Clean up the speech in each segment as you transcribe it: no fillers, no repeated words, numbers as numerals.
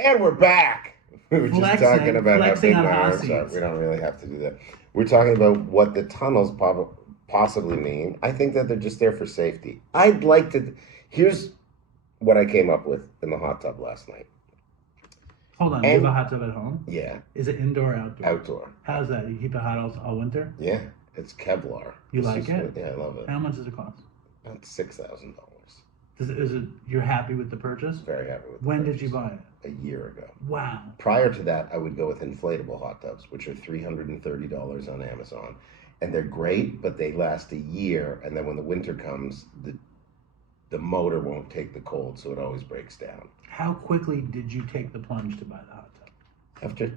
And we're back. We were just talking about how big my arms are. We don't really have to do that. We're talking about what the tunnels possibly mean. I think that they're just there for safety. I'd like to... Here's what I came up with in the hot tub last night. Hold on, you have a hot tub at home? Yeah. Is it indoor or outdoor? Outdoor. How's that? You keep it hot all winter? Yeah. It's Kevlar. You like it? Yeah, I love it. How much does it cost? About $6,000. Is it? You're happy with the purchase? Very happy with the When purchase. did you buy it? A year ago. Wow. Prior to that, I would go with inflatable hot tubs, which are $330 on Amazon. And they're great, but they last a year. And then when the winter comes, the motor won't take the cold, so it always breaks down. How quickly did you take the plunge to buy the hot tub? After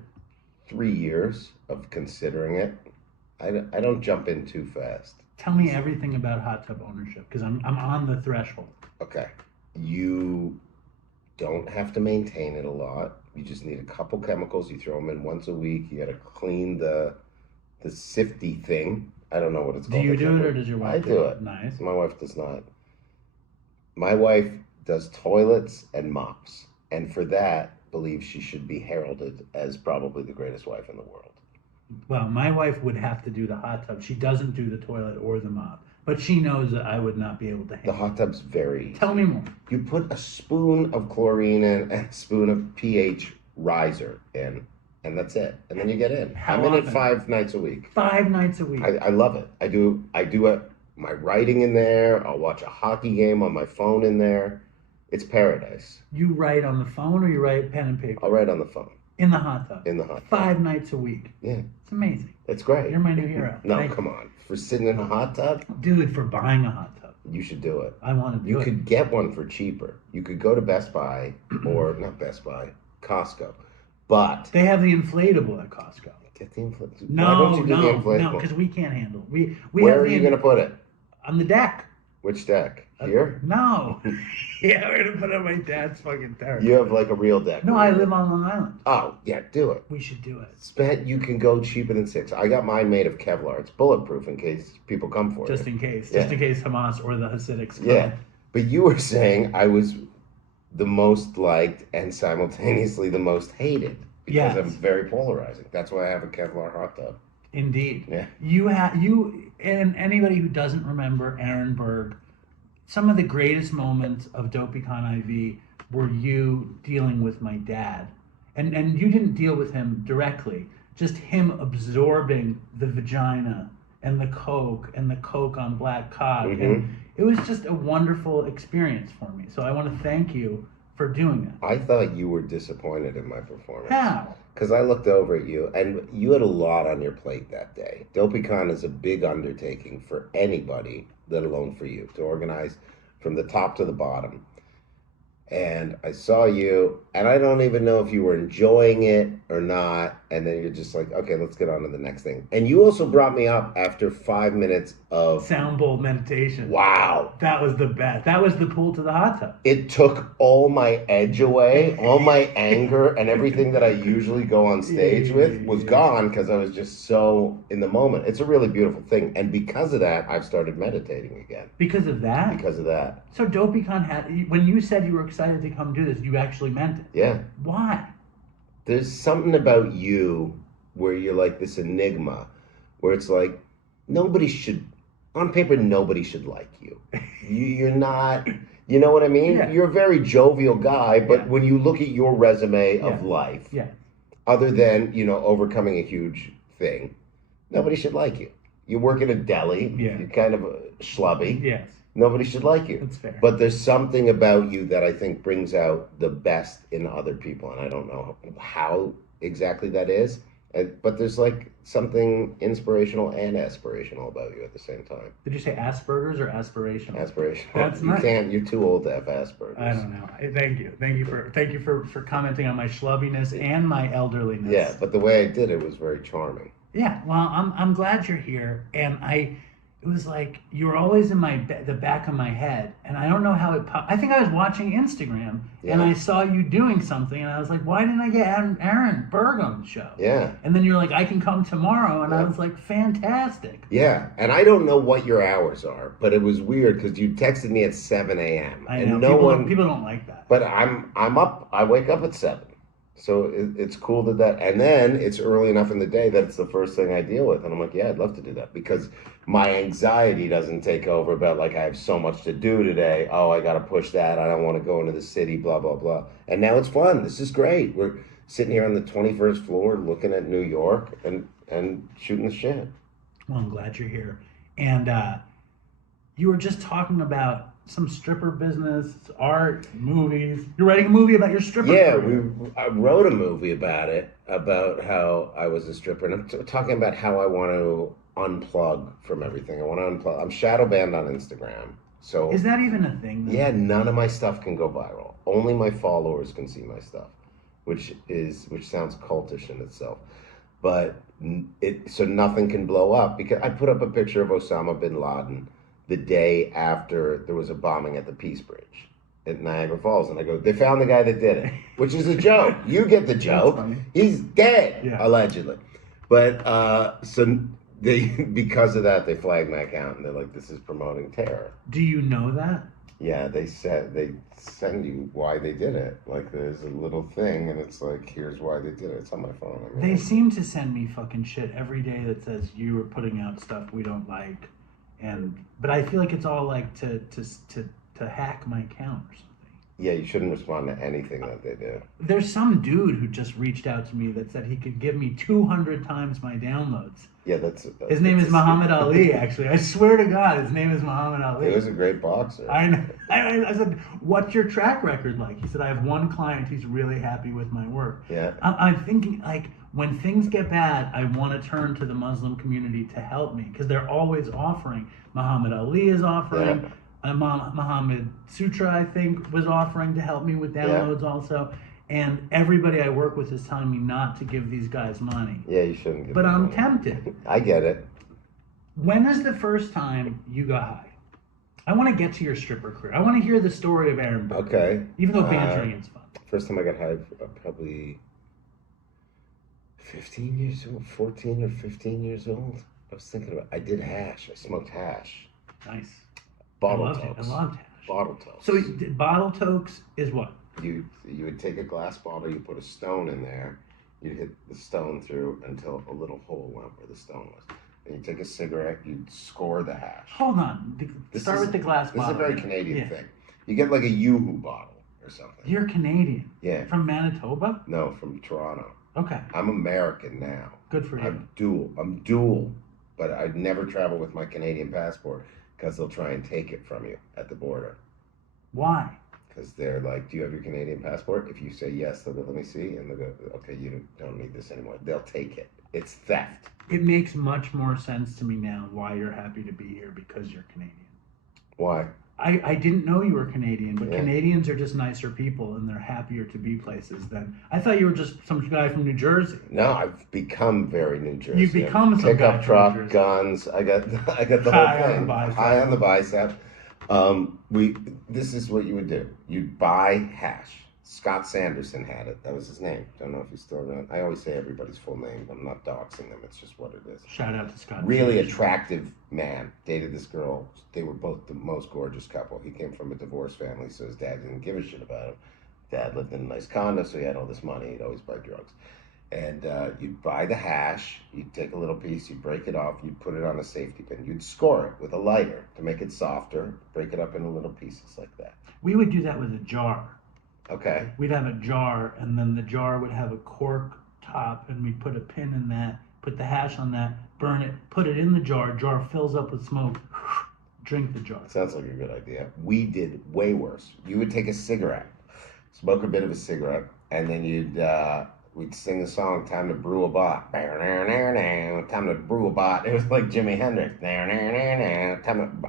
3 years of considering it, I don't jump in too fast. Tell me everything about hot tub ownership, because I'm on the threshold. Okay. You don't have to maintain it a lot. You just need a couple chemicals. You throw them in once a week. You got to clean the sifty thing. I don't know what it's called. Do you do it or does your wife do it? Nice. My wife does not. My wife does toilets and mops. And for that, believes she should be heralded as probably the greatest wife in the world. Well, my wife would have to do the hot tub. She doesn't do the toilet or the mop. But she knows that I would not be able to handle the hot tub's very easy. Tell me more. You put a spoon of chlorine in and a spoon of pH riser in, and that's it. And then you get in. I'm in it 5 nights a week. 5 nights a week. I love it. I do my writing in there. I'll watch a hockey game on my phone in there. It's paradise. You write on the phone or you write pen and paper? I'll write on the phone. In the hot tub? In the hot tub. 5 nights a week. Yeah. It's amazing. It's great. You're my new hero. No, come on. For sitting in a hot tub? Dude, for buying a hot tub. You should do it. I want to do it. You could get one for cheaper. You could go to Best Buy, or not Best Buy, Costco. But... They have the inflatable at Costco. Get the inflatable. No, why don't you do the inflatable? No, because we can't handle it. Where are you going to put it? On the deck. Which deck? Here? No. Yeah, we're going to put it on my dad's fucking terrace. You have like a real deck. No, I live on Long Island. Oh, yeah, do it. We should do it. You can go cheaper than $6. I got mine made of Kevlar. It's bulletproof in case people come for it. Just in case. Just in case Hamas or the Hasidics come. Yeah. But you were saying I was the most liked and simultaneously the most hated. Because I'm very polarizing. That's why I have a Kevlar hot tub. Indeed. Yeah. You and anybody who doesn't remember Aaron Berg, some of the greatest moments of Dopeycon IV were you dealing with my dad. And you didn't deal with him directly, just him absorbing the vagina and the coke on black cock. Mm-hmm. And it was just a wonderful experience for me. So I want to thank you for doing it. I thought you were disappointed in my performance. How? Because I looked over at you, and you had a lot on your plate that day. Dopeycon is a big undertaking for anybody, let alone for you, to organize from the top to the bottom. And I saw you, and I don't even know if you were enjoying it or not. And then you're just like, okay, let's get on to the next thing. And you also brought me up after 5 minutes of sound bowl meditation. Wow. That was the best. That was the pull to the hot tub. It took all my edge away, all my anger, and everything that I usually go on stage with was gone because I was just so in the moment. It's a really beautiful thing. And because of that, I've started meditating again. Because of that? Because of that. So Dopeycon had, when you said you were excited to come do this, you actually meant it. Yeah. Why? There's something about you where you're like this enigma, where it's like, nobody should, on paper, nobody should like you. You're not, you know what I mean? Yeah. You're a very jovial guy, but when you look at your resume of life, other than, overcoming a huge thing, nobody should like you. You work in a deli, you're kind of a schlubby. Yes. Nobody should like you. That's fair. But there's something about you that I think brings out the best in other people. And I don't know how exactly that is. But there's like something inspirational and aspirational about you at the same time. Did you say Asperger's or aspirational? Aspirational. That's you nice. You're too old to have Asperger's. I don't know. Thank you for commenting on my schlubbiness and my elderliness. Yeah, but the way I did it was very charming. Yeah, well, I'm glad you're here, and it was like you were always in the back of my head, and I don't know how it popped. I think I was watching Instagram, and I saw you doing something, and I was like, why didn't I get Aaron Berg on the show? Yeah. And then you're like, I can come tomorrow, and I was like, fantastic. Yeah, and I don't know what your hours are, but it was weird because you texted me at 7 a.m. I and know, people don't like that. But I'm up. I wake up at 7. So it's cool that, and then it's early enough in the day that it's the first thing I deal with. And I'm like, yeah, I'd love to do that because my anxiety doesn't take over about like, I have so much to do today. Oh, I got to push that. I don't want to go into the city, blah, blah, blah. And now it's fun. This is great. We're sitting here on the 21st floor looking at New York and shooting the shit. Well, I'm glad you're here. And you were just talking about some stripper business, art, movies. You're writing a movie about your stripper career. I wrote a movie about it, about how I was a stripper. And I'm talking about how I want to unplug from everything. I want to unplug. I'm shadow banned on Instagram. So is that even a thing? Yeah, none of my stuff can go viral. Only my followers can see my stuff, which sounds cultish in itself. But so nothing can blow up because I put up a picture of Osama bin Laden the day after there was a bombing at the Peace Bridge at Niagara Falls. And I go, they found the guy that did it, which is a joke. You get the joke. He's dead, allegedly. But so they, because of that, they flagged my account and they're like, this is promoting terror. Do you know that? Yeah, they send you why they did it. Like there's a little thing and it's like, here's why they did it. It's on my phone. I mean, they seem to send me fucking shit every day that says you are putting out stuff we don't like. But I feel like it's all like to hack my account or something. Yeah, you shouldn't respond to anything that they do. There's some dude who just reached out to me that said he could give me 200 times my downloads. Yeah, his name is Muhammad Ali, actually. I swear to God, his name is Muhammad Ali. He was a great boxer. I know. I said, what's your track record like? He said, I have one client who's really happy with my work. Yeah. I'm thinking, like, when things get bad, I want to turn to the Muslim community to help me because they're always offering. Muhammad Ali is offering. Yeah. Muhammad Sutra, I think, was offering to help me with downloads also. And everybody I work with is telling me not to give these guys money. Yeah, you shouldn't give them money. But I'm tempted. I get it. When is the first time you got high? I want to get to your stripper career. I want to hear the story of Aaron Berg. Okay. Even though bantering is fun. First time I got high, probably 15 years old, 14 or 15 years old. I was thinking about, I did hash. I smoked hash. Nice. Bottle I tokes. loved hash. Bottle tokes. So bottle tokes is what? You would take a glass bottle, you put a stone in there, you'd hit the stone through until a little hole went where the stone was. And you take a cigarette, you'd score the hash. Hold on. Start with the glass bottle. This is a very Canadian thing. You get like a Yoo-hoo bottle or something. You're Canadian? Yeah. From Manitoba? No, from Toronto. Okay. I'm American now. Good for you. I'm dual, but I'd never travel with my Canadian passport because they'll try and take it from you at the border. Why? Because they're like, do you have your Canadian passport? If you say yes, they'll go, let me see. And they'll go, okay, you don't need this anymore. They'll take it. It's theft. It makes much more sense to me now why you're happy to be here because you're Canadian. Why? I didn't know you were Canadian, but Canadians are just nicer people and they're happier to be places than... I thought you were just some guy from New Jersey. No, I've become very New Jersey. You've become some guy Pickup truck, guns. I got the whole thing. High on the bicep. This is what you would do. You'd buy hash. Scott Sanderson had it. That was his name. Don't know if he's still around. I always say everybody's full name. I'm not doxing them. It's just what it is. Shout out to Scott. Really attractive man. Dated this girl. They were both the most gorgeous couple. He came from a divorced family, so his dad didn't give a shit about him. Dad lived in a nice condo, so he had all this money. He'd always buy drugs. And you'd buy the hash, you'd take a little piece, you'd break it off, you'd put it on a safety pin, you'd score it with a lighter to make it softer, break it up into little pieces like that. We would do that with a jar. Okay. We'd have a jar, and then the jar would have a cork top, and we'd put a pin in that, put the hash on that, burn it, put it in the jar fills up with smoke, drink the jar. Sounds like a good idea. We did way worse. You would take a cigarette, smoke a bit of a cigarette, and then we'd sing the song, Time to Brew a Bot. Time to brew a bot. It was like Jimi Hendrix.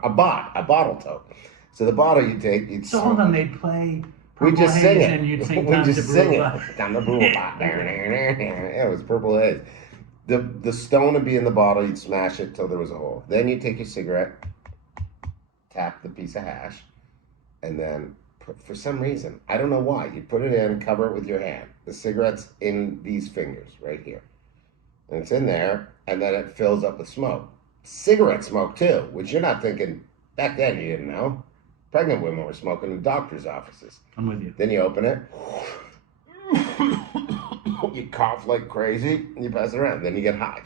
A bottle toke. So the bottle you take, you'd So hold on, they'd play we Purple just Haze sing it. And you'd sing we Time just to Brew sing a Bot. it. Time to brew a bot. Yeah, it was Purple Haze. The stone would be in the bottle, you'd smash it till there was a hole. Then you'd take your cigarette, tap the piece of hash, and then for some reason, I don't know why, you put it in, cover it with your hand. The cigarette's in these fingers right here. And it's in there, and then it fills up with smoke. Cigarette smoke too, which you're not thinking, back then you didn't know. Pregnant women were smoking in doctor's offices. I'm with you. Then you open it. cough like crazy, and you pass it around. Then you get high.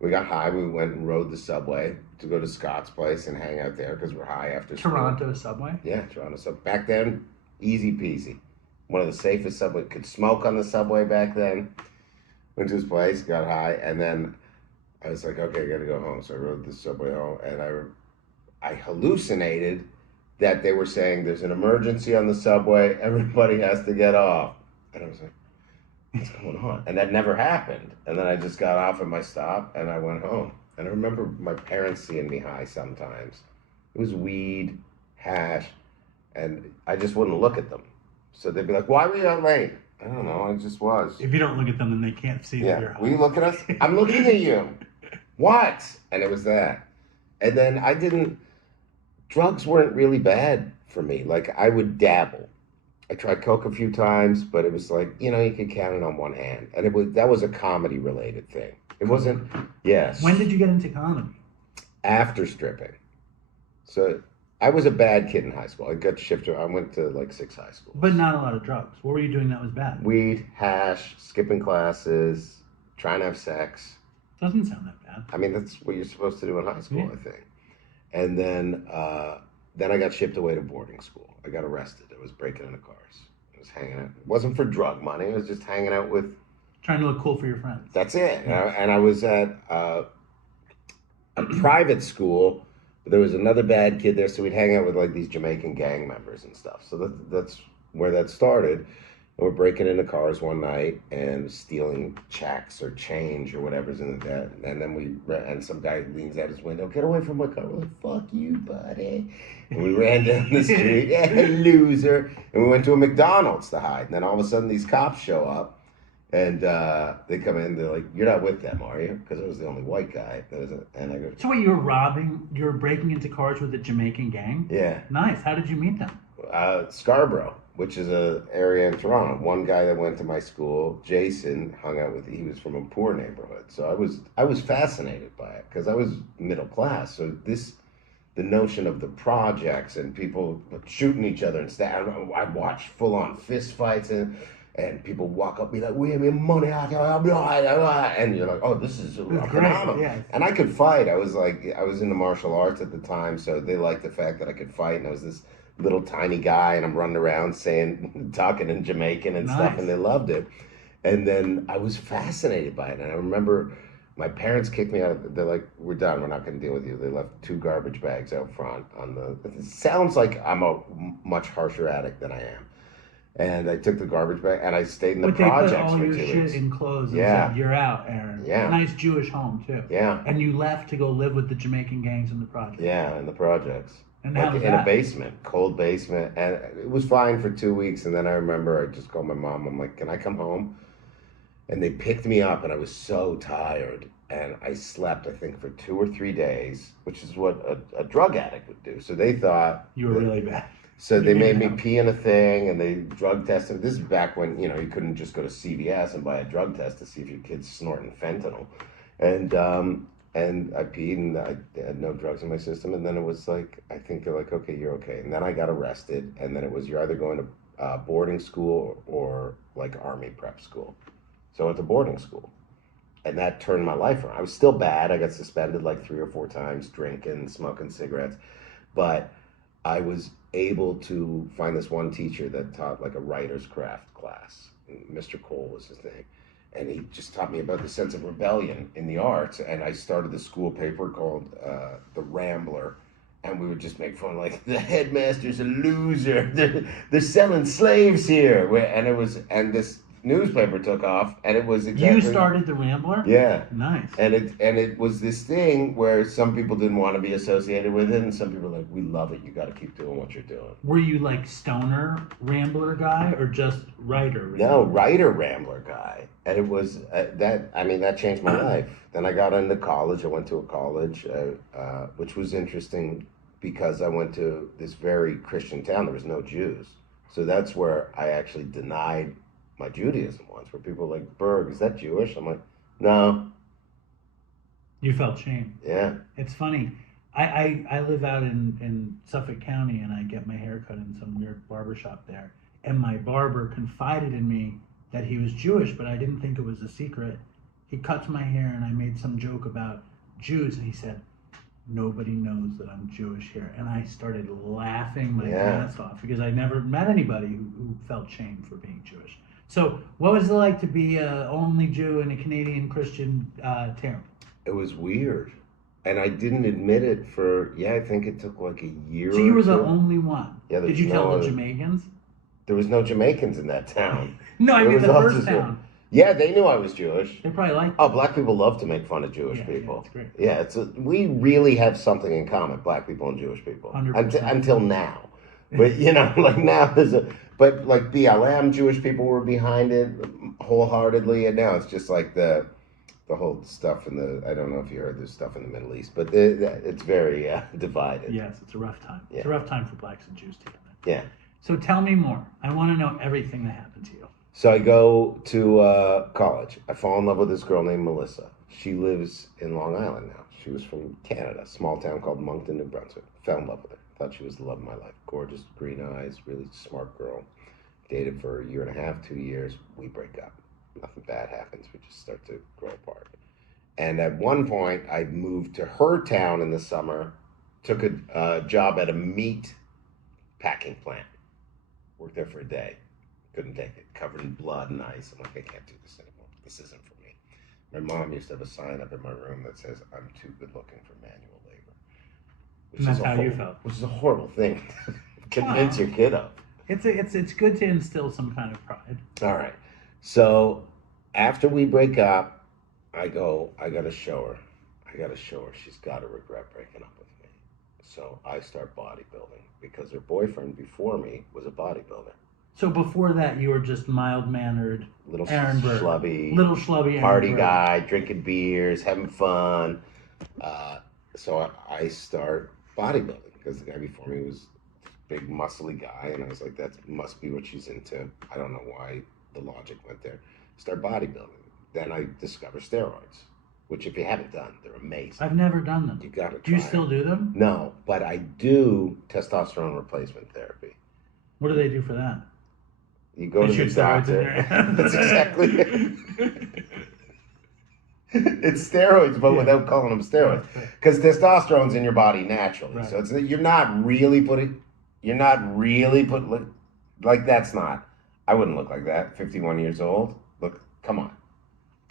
We got high. We went and rode the subway to go to Scott's place and hang out there because we're high after school. Toronto subway? Yeah, Toronto subway. Back then, easy peasy. One of the safest subway. Could smoke on the subway back then. Went to his place, got high, and then I was like, okay, I got to go home. So I rode the subway home, and I hallucinated that they were saying there's an emergency on the subway. Everybody has to get off. And I was like, what's going on? And that never happened. And then I just got off at my stop and I went home. And I remember my parents seeing me high sometimes. It was weed, hash, and I just wouldn't look at them. So they'd be like, why were you out late? I don't know, I just was. If you don't look at them, then they can't see that you're high. Will you look at us? I'm looking at you. What? And it was that. And then drugs weren't really bad for me. Like, I would dabble. I tried coke a few times, but it was like, you could count it on one hand. And that was a comedy-related thing. It wasn't, yes. When did you get into comedy? After stripping. So I was a bad kid in high school. I got shifted. I went to like 6 high schools. But not a lot of drugs. What were you doing that was bad? Weed, hash, skipping classes, trying to have sex. Doesn't sound that bad. I mean, that's what you're supposed to do in high school, Yeah. I think. And then I got shipped away to boarding school. I got arrested. I was breaking into cars. I was hanging out. It wasn't for drug money. I was just hanging out with... Trying to look cool for your friends. That's it. And I was at a private school, but there was another bad kid there, so we'd hang out with like these Jamaican gang members and stuff. So that's where that started. And we're breaking into cars one night and stealing checks or change or whatever's in that. And then some guy leans out his window, get away from my car. We're like, fuck you, buddy. And we ran down the street, loser. And we went to a McDonald's to hide. And then all of a sudden these cops show up and they come in, they're like, you're not with them, are you? Because I was the only white guy. And I go, so wait, you were breaking into cars with a Jamaican gang? yeah. Nice. How did you meet them? Scarborough, which is an area in Toronto. One guy that went to my school, Jason, hung out with. He was from a poor neighborhood, so I was fascinated by it because I was middle class. So the notion of the projects and people shooting each other and stuff. I watched full on fist fights and people walk up and be like, "We have money," and you're like, "Oh, this is phenomenal." Yeah. And I could fight. I was into martial arts at the time, so they liked the fact that I could fight, and I was this little tiny guy, and I'm running around talking in Jamaican and stuff, and they loved it. And then I was fascinated by it, and I remember my parents kicked me out. They're like, "We're done. We're not going to deal with you." They left 2 garbage bags out front it sounds like I'm a much harsher addict than I am. And I took the garbage bag, and I stayed in the projects for 2 weeks. But they put all your shit in clothes and said, "You're out, Aaron." Yeah. Nice Jewish home, too. Yeah. And you left to go live with the Jamaican gangs in the projects. Yeah, in the projects. And how was in that? a basement, cold basement. And it was fine for 2 weeks, and then I remember I just called my mom. I'm like, "Can I come home?" And they picked me up, and I was so tired. And I slept, I think, for 2 or 3 days, which is what a drug addict would do. So they thought... You were really bad. So they made me pee in a thing, and they drug tested. This is back when, you couldn't just go to CVS and buy a drug test to see if your kid's snorting fentanyl. And I peed, and I had no drugs in my system. And then it was like, I think they're like, okay, you're okay. And then I got arrested, and then it was, you're either going to boarding school or like Army prep school. So I went to boarding school. And that turned my life around. I was still bad. I got suspended like 3 or 4 times, drinking, smoking cigarettes. But I was able to find this one teacher that taught like a writer's craft class. Mr. Cole was his name. And he just taught me about the sense of rebellion in the arts. And I started the school paper called The Rambler. And we would just make fun, like, the headmaster's a loser. They're selling slaves here. And this newspaper took off, and it was exactly... You started the Rambler? Yeah. Nice. And it was this thing where some people didn't want to be associated with it, and some people were like, "We love it. You got to keep doing what you're doing." Were you like stoner Rambler guy or just writer? No, writer Rambler guy. And it was that changed my life. Then I got into college. I went to a college, which was interesting because I went to this very Christian town. There was no Jews. So that's where I actually denied my Judaism once, where people were like, "Berg, is that Jewish?" I'm like, "No." You felt shame. Yeah. It's funny. I live out in Suffolk County, and I get my hair cut in some weird barber shop there. And my barber confided in me that he was Jewish, but I didn't think it was a secret. He cuts my hair, and I made some joke about Jews, and he said, "Nobody knows that I'm Jewish here." And I started laughing my ass off because I never met anybody who felt shame for being Jewish. So what was it like to be a only Jew in a Canadian Christian town? It was weird. And I didn't admit it for, I think it took like a year. So you were the only one. Yeah, Did you tell the Jamaicans? There was no Jamaicans in that town. No, I mean the first town. Yeah, they knew I was Jewish. They probably liked it. Oh, black people love to make fun of Jewish people. Yeah, that's Yeah, great. we really have something in common, black people and Jewish people. 100%. Until now. But, like now but like BLM, Jewish people were behind it wholeheartedly. And now it's just like the whole stuff I don't know if you heard this stuff in the Middle East, but it's very divided. Yes, it's a rough time. Yeah. It's a rough time for blacks and Jews together. Yeah. So tell me more. I want to know everything that happened to you. So I go to college. I fall in love with this girl named Melissa. She lives in Long Island now. She was from Canada, a small town called Moncton, New Brunswick. Fell in love with her. Thought she was the love of my life. Gorgeous, green eyes, really smart girl. Dated for a year and a half, 2 years. We break up. Nothing bad happens. We just start to grow apart. And at one point, I moved to her town in the summer, took a job at a meat packing plant. Worked there for a day. Couldn't take it. Covered in blood and ice. I'm like, I can't do this anymore. This isn't for me. My mom used to have a sign up in my room that says, "I'm too good looking for manual labor." And that's how you felt. Which is a horrible thing to convince your kid of. It's good to instill some kind of pride. All right. So after we break up, I gotta show her. She's gotta regret breaking up with me. So I start bodybuilding because her boyfriend before me was a bodybuilder. So before that, you were just mild-mannered Aaron Berg. Little schlubby party Aaron Berg. guy, drinking beers, having fun. So I start bodybuilding because the guy before me was a big, muscly guy, and I was like, that must be what she's into. I don't know why the logic went there. Start bodybuilding. Then I discover steroids, which if you haven't done, they're amazing. I've never done them. You gotta try. Do you still do them? No, but I do testosterone replacement therapy. What do they do for that? You go to the doctor. That's exactly it. It's steroids, but without calling them steroids, because testosterone's in your body naturally. Right. So you're not really putting like that's not. I wouldn't look like that. 51 years old. Look, come on.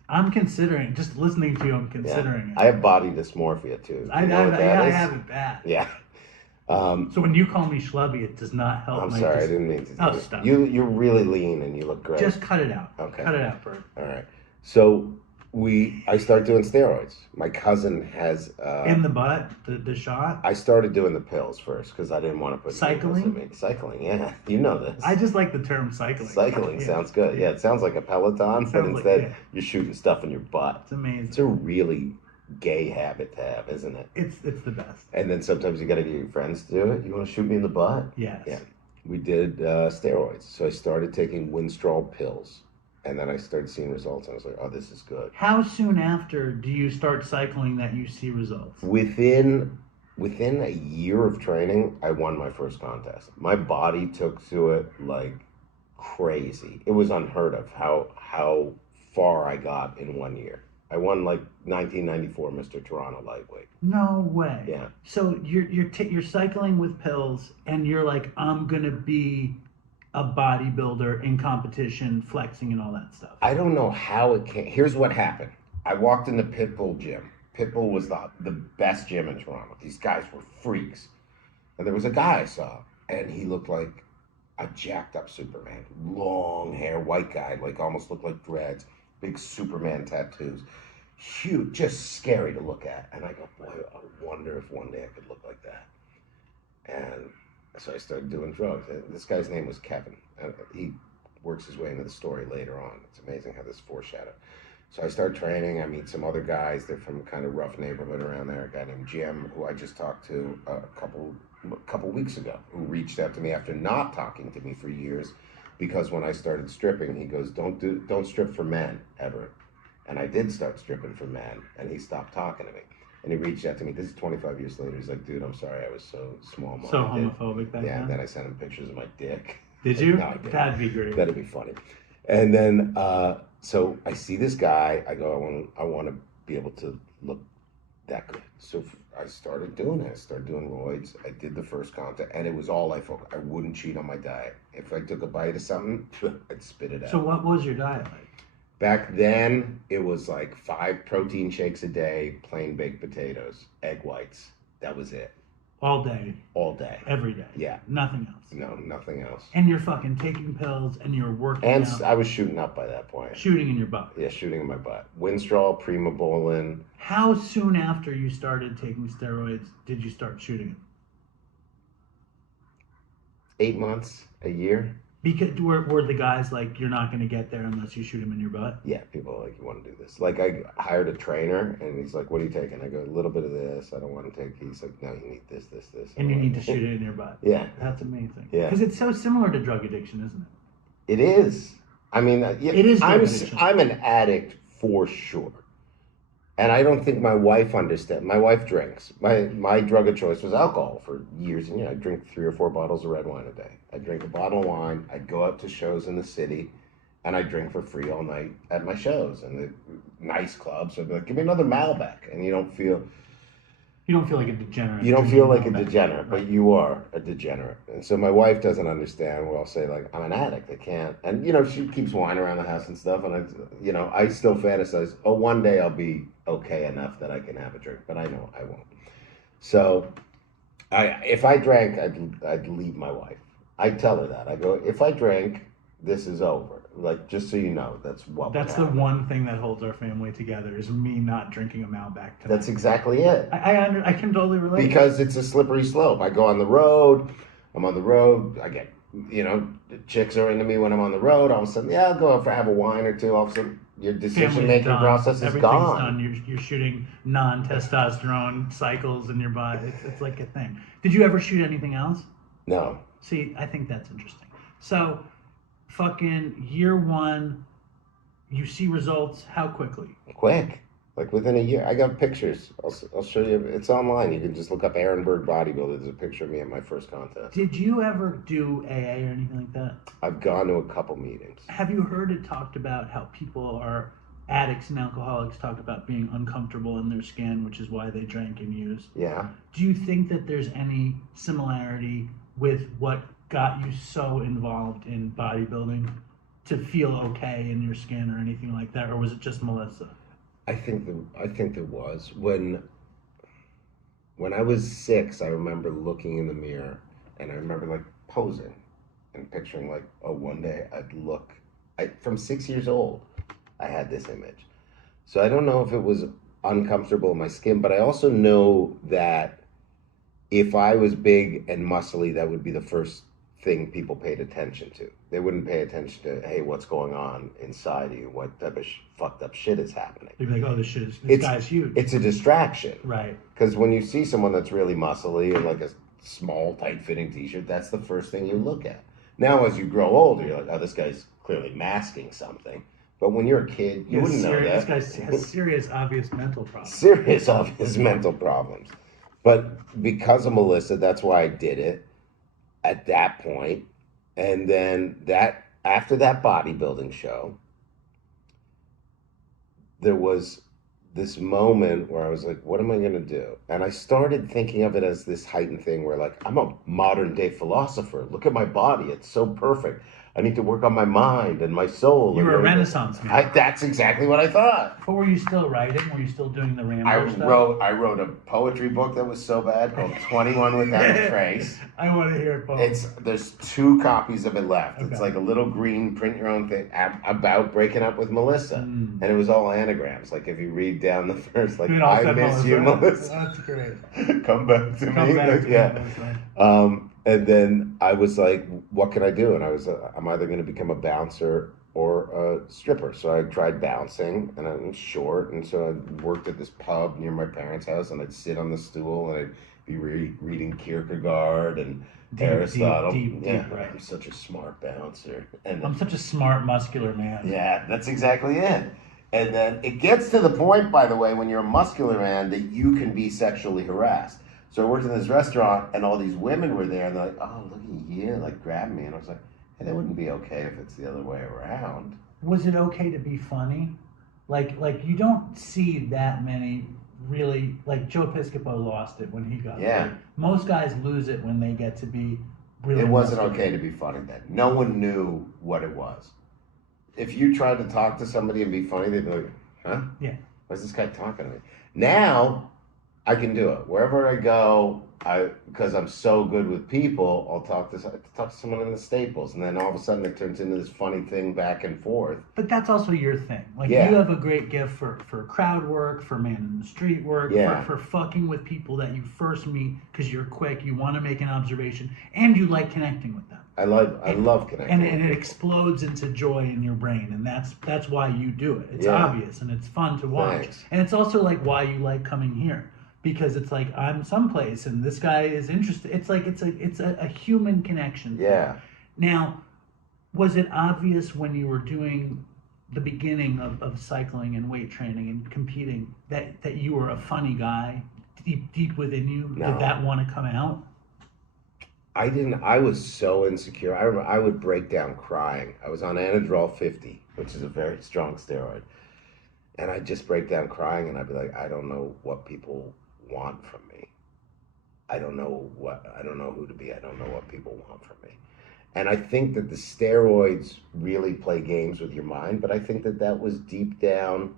I'm considering, just listening to you, I'm considering it. I have body dysmorphia too. I have it bad. Yeah. So when you call me schlubby, it does not help. I'm sorry, I didn't mean to do it. Stop. You're really lean and you look great. Just cut it out. Okay. Cut it out, Berg. All right. So I start doing steroids. My cousin has in the butt, the shot. I started doing the pills first because I didn't want to put cycling. Cycling, yeah, you know this. I just like the term cycling. Cycling sounds good. Yeah, it sounds like a Peloton, but instead you're shooting stuff in your butt. It's amazing. It's a really gay habit to have, isn't it? It's the best. And then sometimes you got to get your friends to do it. You want to shoot me in the butt? Yes. Yeah. We did steroids. So I started taking Winstrol pills. And then I started seeing results. And I was like, oh, this is good. How soon after do you start cycling that you see results? Within a year of training, I won my first contest. My body took to it like crazy. It was unheard of how far I got in 1 year. I won like 1994 Mr. Toronto lightweight. No way. Yeah. So you're cycling with pills, and you're like, I'm gonna be a bodybuilder in competition, flexing and all that stuff. I don't know how it came. Here's what happened. I walked in the Pitbull gym. Pitbull was the best gym in Toronto. These guys were freaks. And there was a guy I saw, and he looked like a jacked up Superman. Long hair, white guy, like almost looked like dreads. Big Superman tattoos. Huge, just scary to look at. And I go, boy, I wonder if one day I could look like that. And so I started doing drugs. This guy's name was Kevin. He works his way into the story later on. It's amazing how this foreshadowed. So I start training. I meet some other guys. They're from a kind of rough neighborhood around there. A guy named Jim, who I just talked to a couple weeks ago, who reached out to me after not talking to me for years. Because when I started stripping, he goes, don't strip for men, ever. And I did start stripping for men, and he stopped talking to me. And he reached out to me. This is 25 years later. He's like, dude, I'm sorry, I was so small-minded. So homophobic back then? Yeah, and then I sent him pictures of my dick. Did you? No, I didn't. That'd be great. That'd be funny. And then, so I see this guy. I go, I want to be able to look that good. So I started doing it. I started doing roids. I did the first contest, and it was all life focused. I wouldn't cheat on my diet. If I took a bite of something, I'd spit it out. So what was your diet like? Back then, it was like 5 protein shakes a day, plain baked potatoes, egg whites. That was it. All day. All day. Every day. Yeah. Nothing else. No, nothing else. And you're fucking taking pills and you're working And out. I was shooting up by that point. Shooting in your butt. Yeah, shooting in my butt. Winstrol, Primobolan. How soon after you started taking steroids did you start shooting? 8 months, a year. Because were the guys like, you're not going to get there unless you shoot him in your butt? Yeah, people are like, you want to do this. Like, I hired a trainer, and he's like, what are you taking? I go, a little bit of this. I don't want to take. He's like, no, you need this. And you need to shoot it in your butt. Yeah. That's amazing. Yeah. Because it's so similar to drug addiction, isn't it? It is. I mean, yeah, It is drug addiction. I'm an addict for sure. And I don't think my wife understands. My wife drinks. My drug of choice was alcohol for years. And I drink 3 or 4 bottles of red wine a day. I drink a bottle of wine. I'd go out to shows in the city, and I drink for free all night at my shows and the nice clubs. So I'd be like, give me another Malbec, and you don't feel like a degenerate. You don't feel like a degenerate, but you are a degenerate. And so my wife doesn't understand where I'll say, like, I'm an addict. I can't. And, she keeps whining around the house and stuff. And, I still fantasize, one day I'll be okay enough that I can have a drink. But I know I won't. So if I drank, I'd leave my wife. I tell her that. I go, if I drink, this is over. Like, just so you know, that's what. That's the one thing that holds our family together is me not drinking a Malbec tonight. That's exactly it. I can totally relate. Because it's a slippery slope. I go on the road. I'm on the road. I get, chicks are into me when I'm on the road. All of a sudden, I'll go out have a wine or two. All of a sudden, your decision-making process is Everything's gone. Done. You're shooting non-testosterone cycles in your body. It's like a thing. Did you ever shoot anything else? No. See, I think that's interesting. So, fucking year 1, you see results how quickly? Quick. Like within a year. I got pictures. I'll show you. It's online. You can just look up Aaron Berg Bodybuilder. There's a picture of me at my first contest. Did you ever do AA or anything like that? I've gone to a couple meetings. Have you heard it talked about how people are addicts and alcoholics talk about being uncomfortable in their skin, which is why they drank and used? Yeah. Do you think that there's any similarity with what got you so involved in bodybuilding to feel okay in your skin or anything like that, or was it just Melissa? I think there was. When I was 6, I remember looking in the mirror, and I remember like posing and picturing like, one day I'd look. From 6 years old, I had this image. So I don't know if it was uncomfortable in my skin, but I also know that if I was big and muscly, that would be the first thing people paid attention to. They wouldn't pay attention to, hey, what's going on inside you? What type of fucked up shit is happening? They'd be like, oh, this guy's huge. It's a distraction. Right. Because when you see someone that's really muscly and like a small, tight-fitting t-shirt, that's the first thing you look at. Now, as you grow older, you're like, oh, this guy's clearly masking something. But when you're a kid, you wouldn't know that. This guy has serious, obvious mental problems. Serious, obvious mental problems. But because of Melissa, that's why I did it at that point. And then after that bodybuilding show, there was this moment where I was like, what am I going to do? And I started thinking of it as this heightened thing where, like, I'm a modern day philosopher. Look at my body. It's so perfect. I need to work on my mind and my soul. You were a Renaissance man. That's exactly what I thought. But were you still writing? Were you still doing the Rambo stuff? I wrote a poetry book that was so bad called 21 Without a Trace. I want to hear it, Paul. There's 2 copies of it left. Okay. It's like a little green print your own thing about breaking up with Melissa. And it was all anagrams. Like if you read down the first, like, I miss you, Melissa. That's great. Come back to me. Back to yeah. Me, and then I was like, what can I do? And I was, I'm either going to become a bouncer or a stripper. So I tried bouncing, and I'm short. And so I worked at this pub near my parents' house, and I'd sit on the stool, and I'd be reading Kierkegaard and Aristotle. Deep, right. I'm such a smart bouncer. And I'm such a smart, muscular man. Yeah, that's exactly it. And then it gets to the point, by the way, when you're a muscular man, that you can be sexually harassed. So I worked in this restaurant, and all these women were there, and they're like, oh, look at you, like, grabbing me. And I was like, And it wouldn't be okay if it's the other way around. Was it okay to be funny? Like you don't see that many really, like Joe Piscopo lost it when he got big. Most guys lose it when they get to be really It wasn't muscular. okay to be funny then. No one knew what it was. If you tried to talk to somebody and be funny, they'd be like, huh? Yeah. Why's this guy talking to me? Now, I can do it. Wherever I go, because I'm so good with people, I'll talk to someone in the Staples, and then all of a sudden it turns into this funny thing back and forth. But that's also your thing. Like, Yeah. you have a great gift for crowd work, for man in the street work, Yeah. for fucking with people that you first meet because you're quick, you want to make an observation, and you like connecting with them. I love connecting. And with it people. explodes into joy in your brain, and that's why you do it. It's Yeah. obvious, and it's fun to watch. Thanks. And it's also like why you like coming here. Because it's like I'm someplace and this guy is interested. It's like it's a human connection. Yeah. Now, was it obvious when you were doing the beginning of cycling and weight training and competing that you were a funny guy deep within you? No. Did that want to come out? I didn't. I was so insecure. I remember I would break down crying. I was on Anadrol 50, which is a very strong steroid, and I'd just break down crying, and I'd be like, I don't know what people want from me. I don't know who to be. I don't know what people want from me. And I think that the steroids really play games with your mind, but I think that was deep down,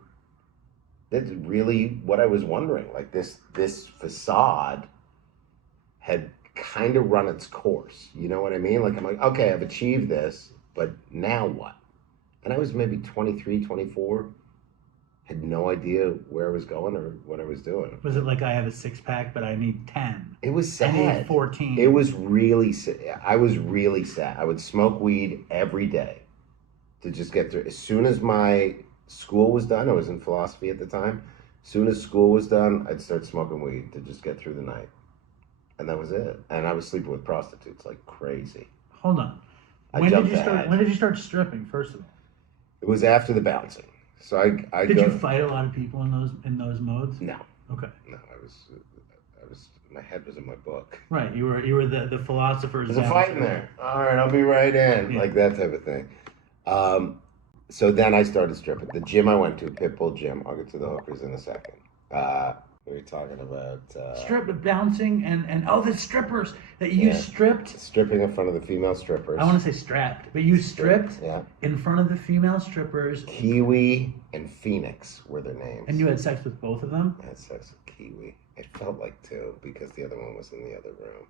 that's really what I was wondering. Like this facade had kind of run its course. You know what I mean? Like I'm like, okay, I've achieved this, but now what? And I was maybe 23, 24. Had no idea where I was going or what I was doing. Was it like I have a 6-pack, but I need 10? It was sad. I need 14. It was really sad. I was really sad. I would smoke weed every day to just get through. As soon as my school was done, I was in philosophy at the time. As soon as school was done, I'd start smoking weed to just get through the night. And that was it. And I was sleeping with prostitutes like crazy. Hold on. When did you start stripping, first of all? It was after the bouncing. So I Did you fight a lot of people in those modes? No. Okay. No, I was my head was in my book. Right, you were the philosopher's. There's a fight in there. All right, I'll be right in. Yeah. Like that type of thing. So then I started stripping. The gym I went to, Pitbull Gym. I'll get to the hookers in a second. We were talking about bouncing and the strippers that you stripped. Stripping in front of the female strippers. I want to say strapped, but you stripped Yeah. in front of the female strippers. Kiwi and Phoenix were their names. And you had sex with both of them? I had sex with Kiwi. It felt like two because the other one was in the other room.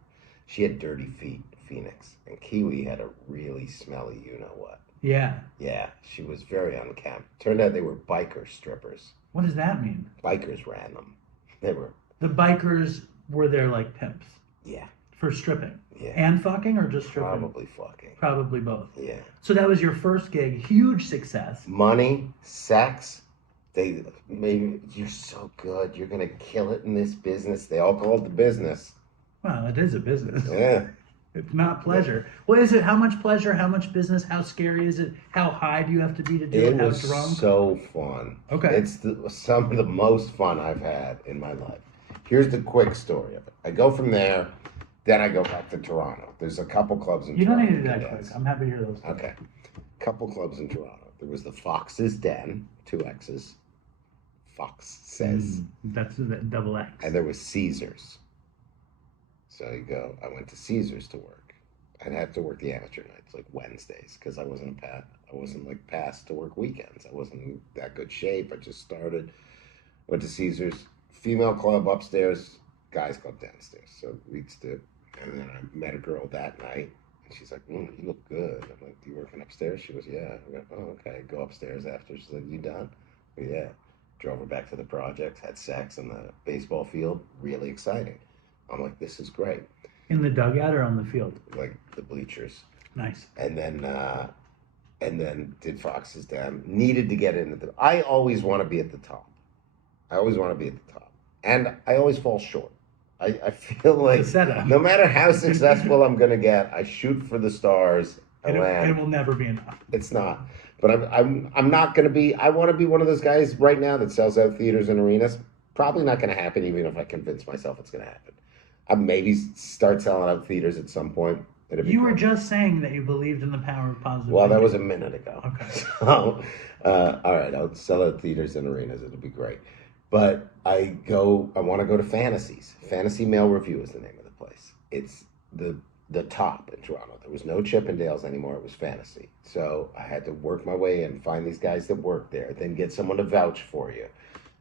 She had dirty feet, Phoenix, and Kiwi had a really smelly you-know-what. Yeah. Yeah, she was very unkempt. Turned out they were biker strippers. What does that mean? Bikers ran them. They were. The bikers were there like pimps. Yeah. For stripping. Yeah. And fucking or just stripping? Probably fucking. Probably both. Yeah. So that was your first gig. Huge success. Money, sex. They maybe you're so good. You're gonna kill it in this business. They all call it the business. Well, it is a business. Yeah. It's not pleasure. What is it? How much pleasure? How much business? How scary is it? How high do you have to be to do it? It How was drunk? so fun. Okay. It's some of the most fun I've had in my life. Here's the quick story of it. I go from there, then I go back to Toronto. There's a couple clubs in You don't Toronto. need it that quick. I'm happy to hear those. Okay. Couple clubs in Toronto. There was the Fox's Den, 2 X's. Fox says. That's the double X. And there was Caesars. So you go, I went to Caesars to work. I'd have to work the amateur nights, like Wednesdays, because I wasn't like passed to work weekends. I wasn't in that good shape. I just started. Went to Caesars, female club upstairs, guys club downstairs. So we'd stood, and then I met a girl that night, and she's like, "You look good." I'm like, "You working upstairs?" She goes, "Yeah." I go, "Oh, okay." Go upstairs after. She's like, "You done?" I go, "Yeah." Drove her back to the project, had sex in the baseball field. Really exciting. I'm like, "This is great." In the dugout or on the field? Like the bleachers. Nice. And then did Fox's Den. Needed to get into the. I always want to be at the top. And I always fall short. I feel like no matter how successful I'm gonna get, I shoot for the stars. And it will never be enough. It's not. But I'm not gonna be. I want to be one of those guys right now that sells out theaters and arenas. Probably not gonna happen, even if I convince myself it's gonna happen. I maybe start selling out theaters at some point. You were just saying that you believed in the power of positive Well, that thinking. was a minute ago. Okay. So, all right, I'll sell at theaters and arenas. It'll be great. But I want to go to Fantasies. Fantasy Mail Review is the name of the place. It's the top in Toronto. There was no Chippendales anymore. It was Fantasy. So I had to work my way in, find these guys that work there, then get someone to vouch for you.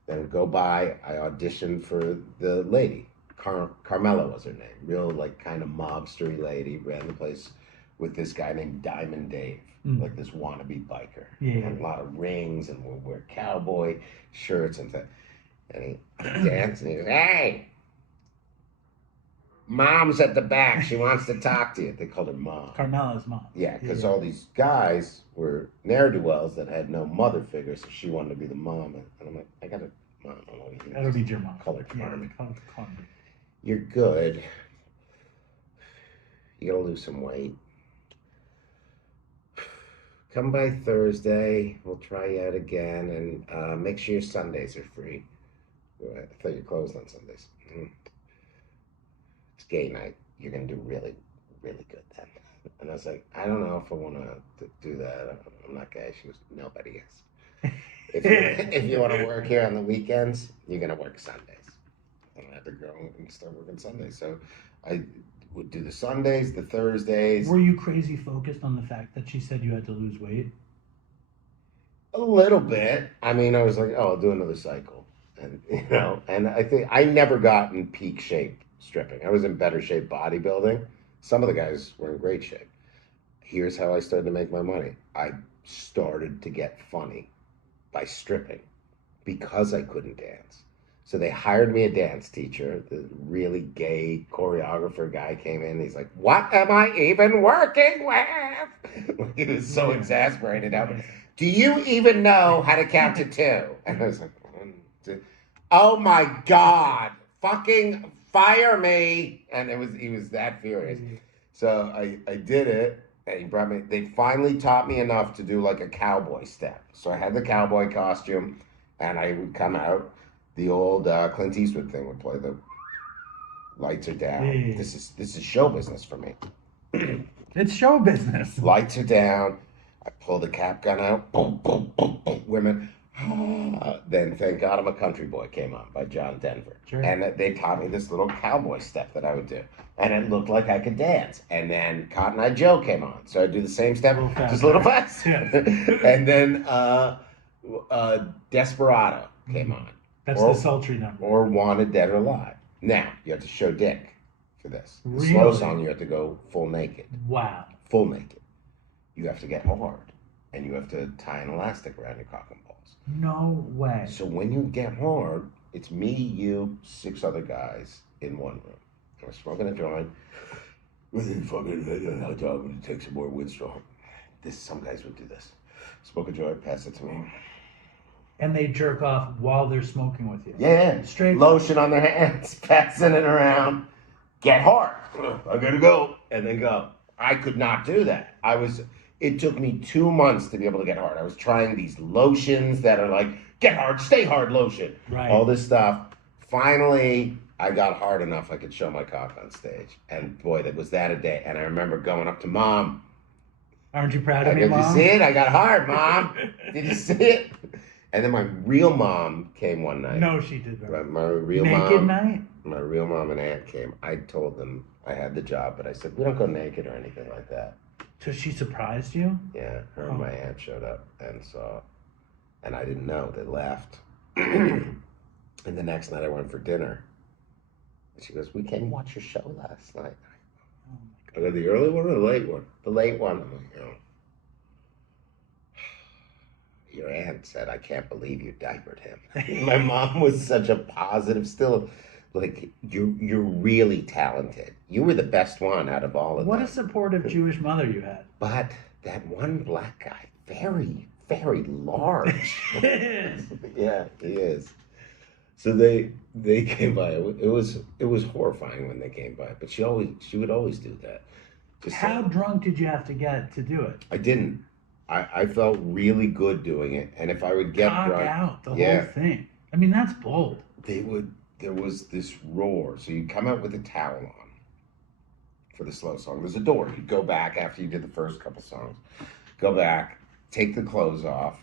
Then go by. I auditioned for the lady. Carmela was her name. Real, like, kind of mobstery lady. Ran the place with this guy named Diamond Dave, like this wannabe biker. Yeah. And a lot of rings, and we'll wear cowboy shirts and things. And he danced, and he goes, "Hey, Mom's at the back. She wants to talk to you." They called her Mom. Carmela's mom. Yeah, because all these guys were ne'er-do-wells that had no mother figure, so she wanted to be the mom. And I'm like, I got a mom. I don't need your mom. Color Carmen. Yeah, You're good. You gotta lose some weight. Come by Thursday. We'll try you out again, and make sure your Sundays are free. I thought you're closed on Sundays. It's gay night. You're gonna do really, really good then. And I was like, I don't know if I want to do that. I'm not gay. She goes, nobody is. If you want to work here on the weekends, you're gonna work Sundays. And I had to go and start working Sundays. So I would do the Sundays, the Thursdays. Were you crazy focused on the fact that she said you had to lose weight? A little bit. I mean, I was like, oh, I'll do another cycle. And, and I think I never got in peak shape stripping. I was in better shape bodybuilding. Some of the guys were in great shape. Here's how I started to make my money. I started to get funny by stripping because I couldn't dance. So they hired me a dance teacher. The really gay choreographer guy came in. He's like, "What am I even working with?" He was so exasperated. "Do you even know how to count to 2?" And I was like, 1, 2. "Oh my God, fucking fire me." And he was that furious. So I did it, and he brought me, they finally taught me enough to do like a cowboy step. So I had the cowboy costume, and I would come out. The old Clint Eastwood thing would play. The lights are down. Yeah. This is show business for me. It's show business. Lights are down. I pull the cap gun out. Boom, boom, boom, boom. Women. Then Thank God I'm a Country Boy came on by John Denver. Sure. And they taught me this little cowboy step that I would do. And it looked like I could dance. And then Cotton Eye Joe came on. So I'd do the same step, just a little faster. Yeah. And then Desperado came on. That's the sultry number. Or Wanted Dead or Alive. Now, you have to show dick for this. The Really? slow song, you have to go full naked. Wow. Full naked. You have to get hard. And you have to tie an elastic around your cock and balls. No way. So when you get hard, it's me, you, 6 other guys in one room. And we're smoking a joint. Within fucking hot dog and take some more Winstrol. Some guys would do this. Smoke a joint, pass it to me. And they jerk off while they're smoking with you. Yeah. Straight lotion on their hands, passing it around. Get hard. I gotta go. And then go. I could not do that. It took me 2 months to be able to get hard. I was trying these lotions that are like, get hard, stay hard lotion. Right. All this stuff. Finally, I got hard enough I could show my cock on stage. And boy, that was that a day. And I remember going up to Mom. Aren't you proud of me, Mom? Did you see it? I got hard, Mom. Did you see it? And then my real mom came one night. No, she did. My real Naked mom. night? My real mom and aunt came. I told them I had the job, but I said, we don't go naked or anything like that. So she surprised you? Yeah, her and my aunt showed up and saw, and I didn't know. They left. And the next night I went for dinner. And she goes, we came and watched your show last night. Oh I go, the early one or the late one? The late one. I'm like, your aunt said, I can't believe you diapered him. My mom was such a positive, still, like, you're really talented. You were the best one out of all of them. What a supportive Jewish mother you had. But that one black guy, very, very large. Yeah, he is. So they came by. It was horrifying when they came by, but she would always do that. How drunk did you have to get to do it? I didn't. I felt really good doing it, and if I would get drunk, out the whole thing. I mean, that's bold. There was this roar. So you come out with a towel on, for the slow song. There's a door. You go back after you did the first couple songs. Go back, take the clothes off,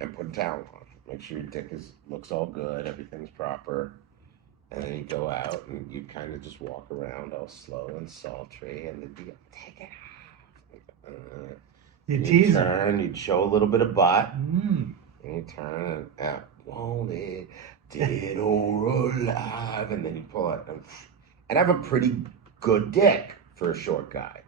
and put a towel on. Make sure your dick looks all good, everything's proper. And then you go out and you kind of just walk around all slow and sultry, and then you take it off. You turn, you'd show a little bit of butt, and you turn and wanted, dead or alive, and then you pull it. And I have a pretty good dick for a short guy.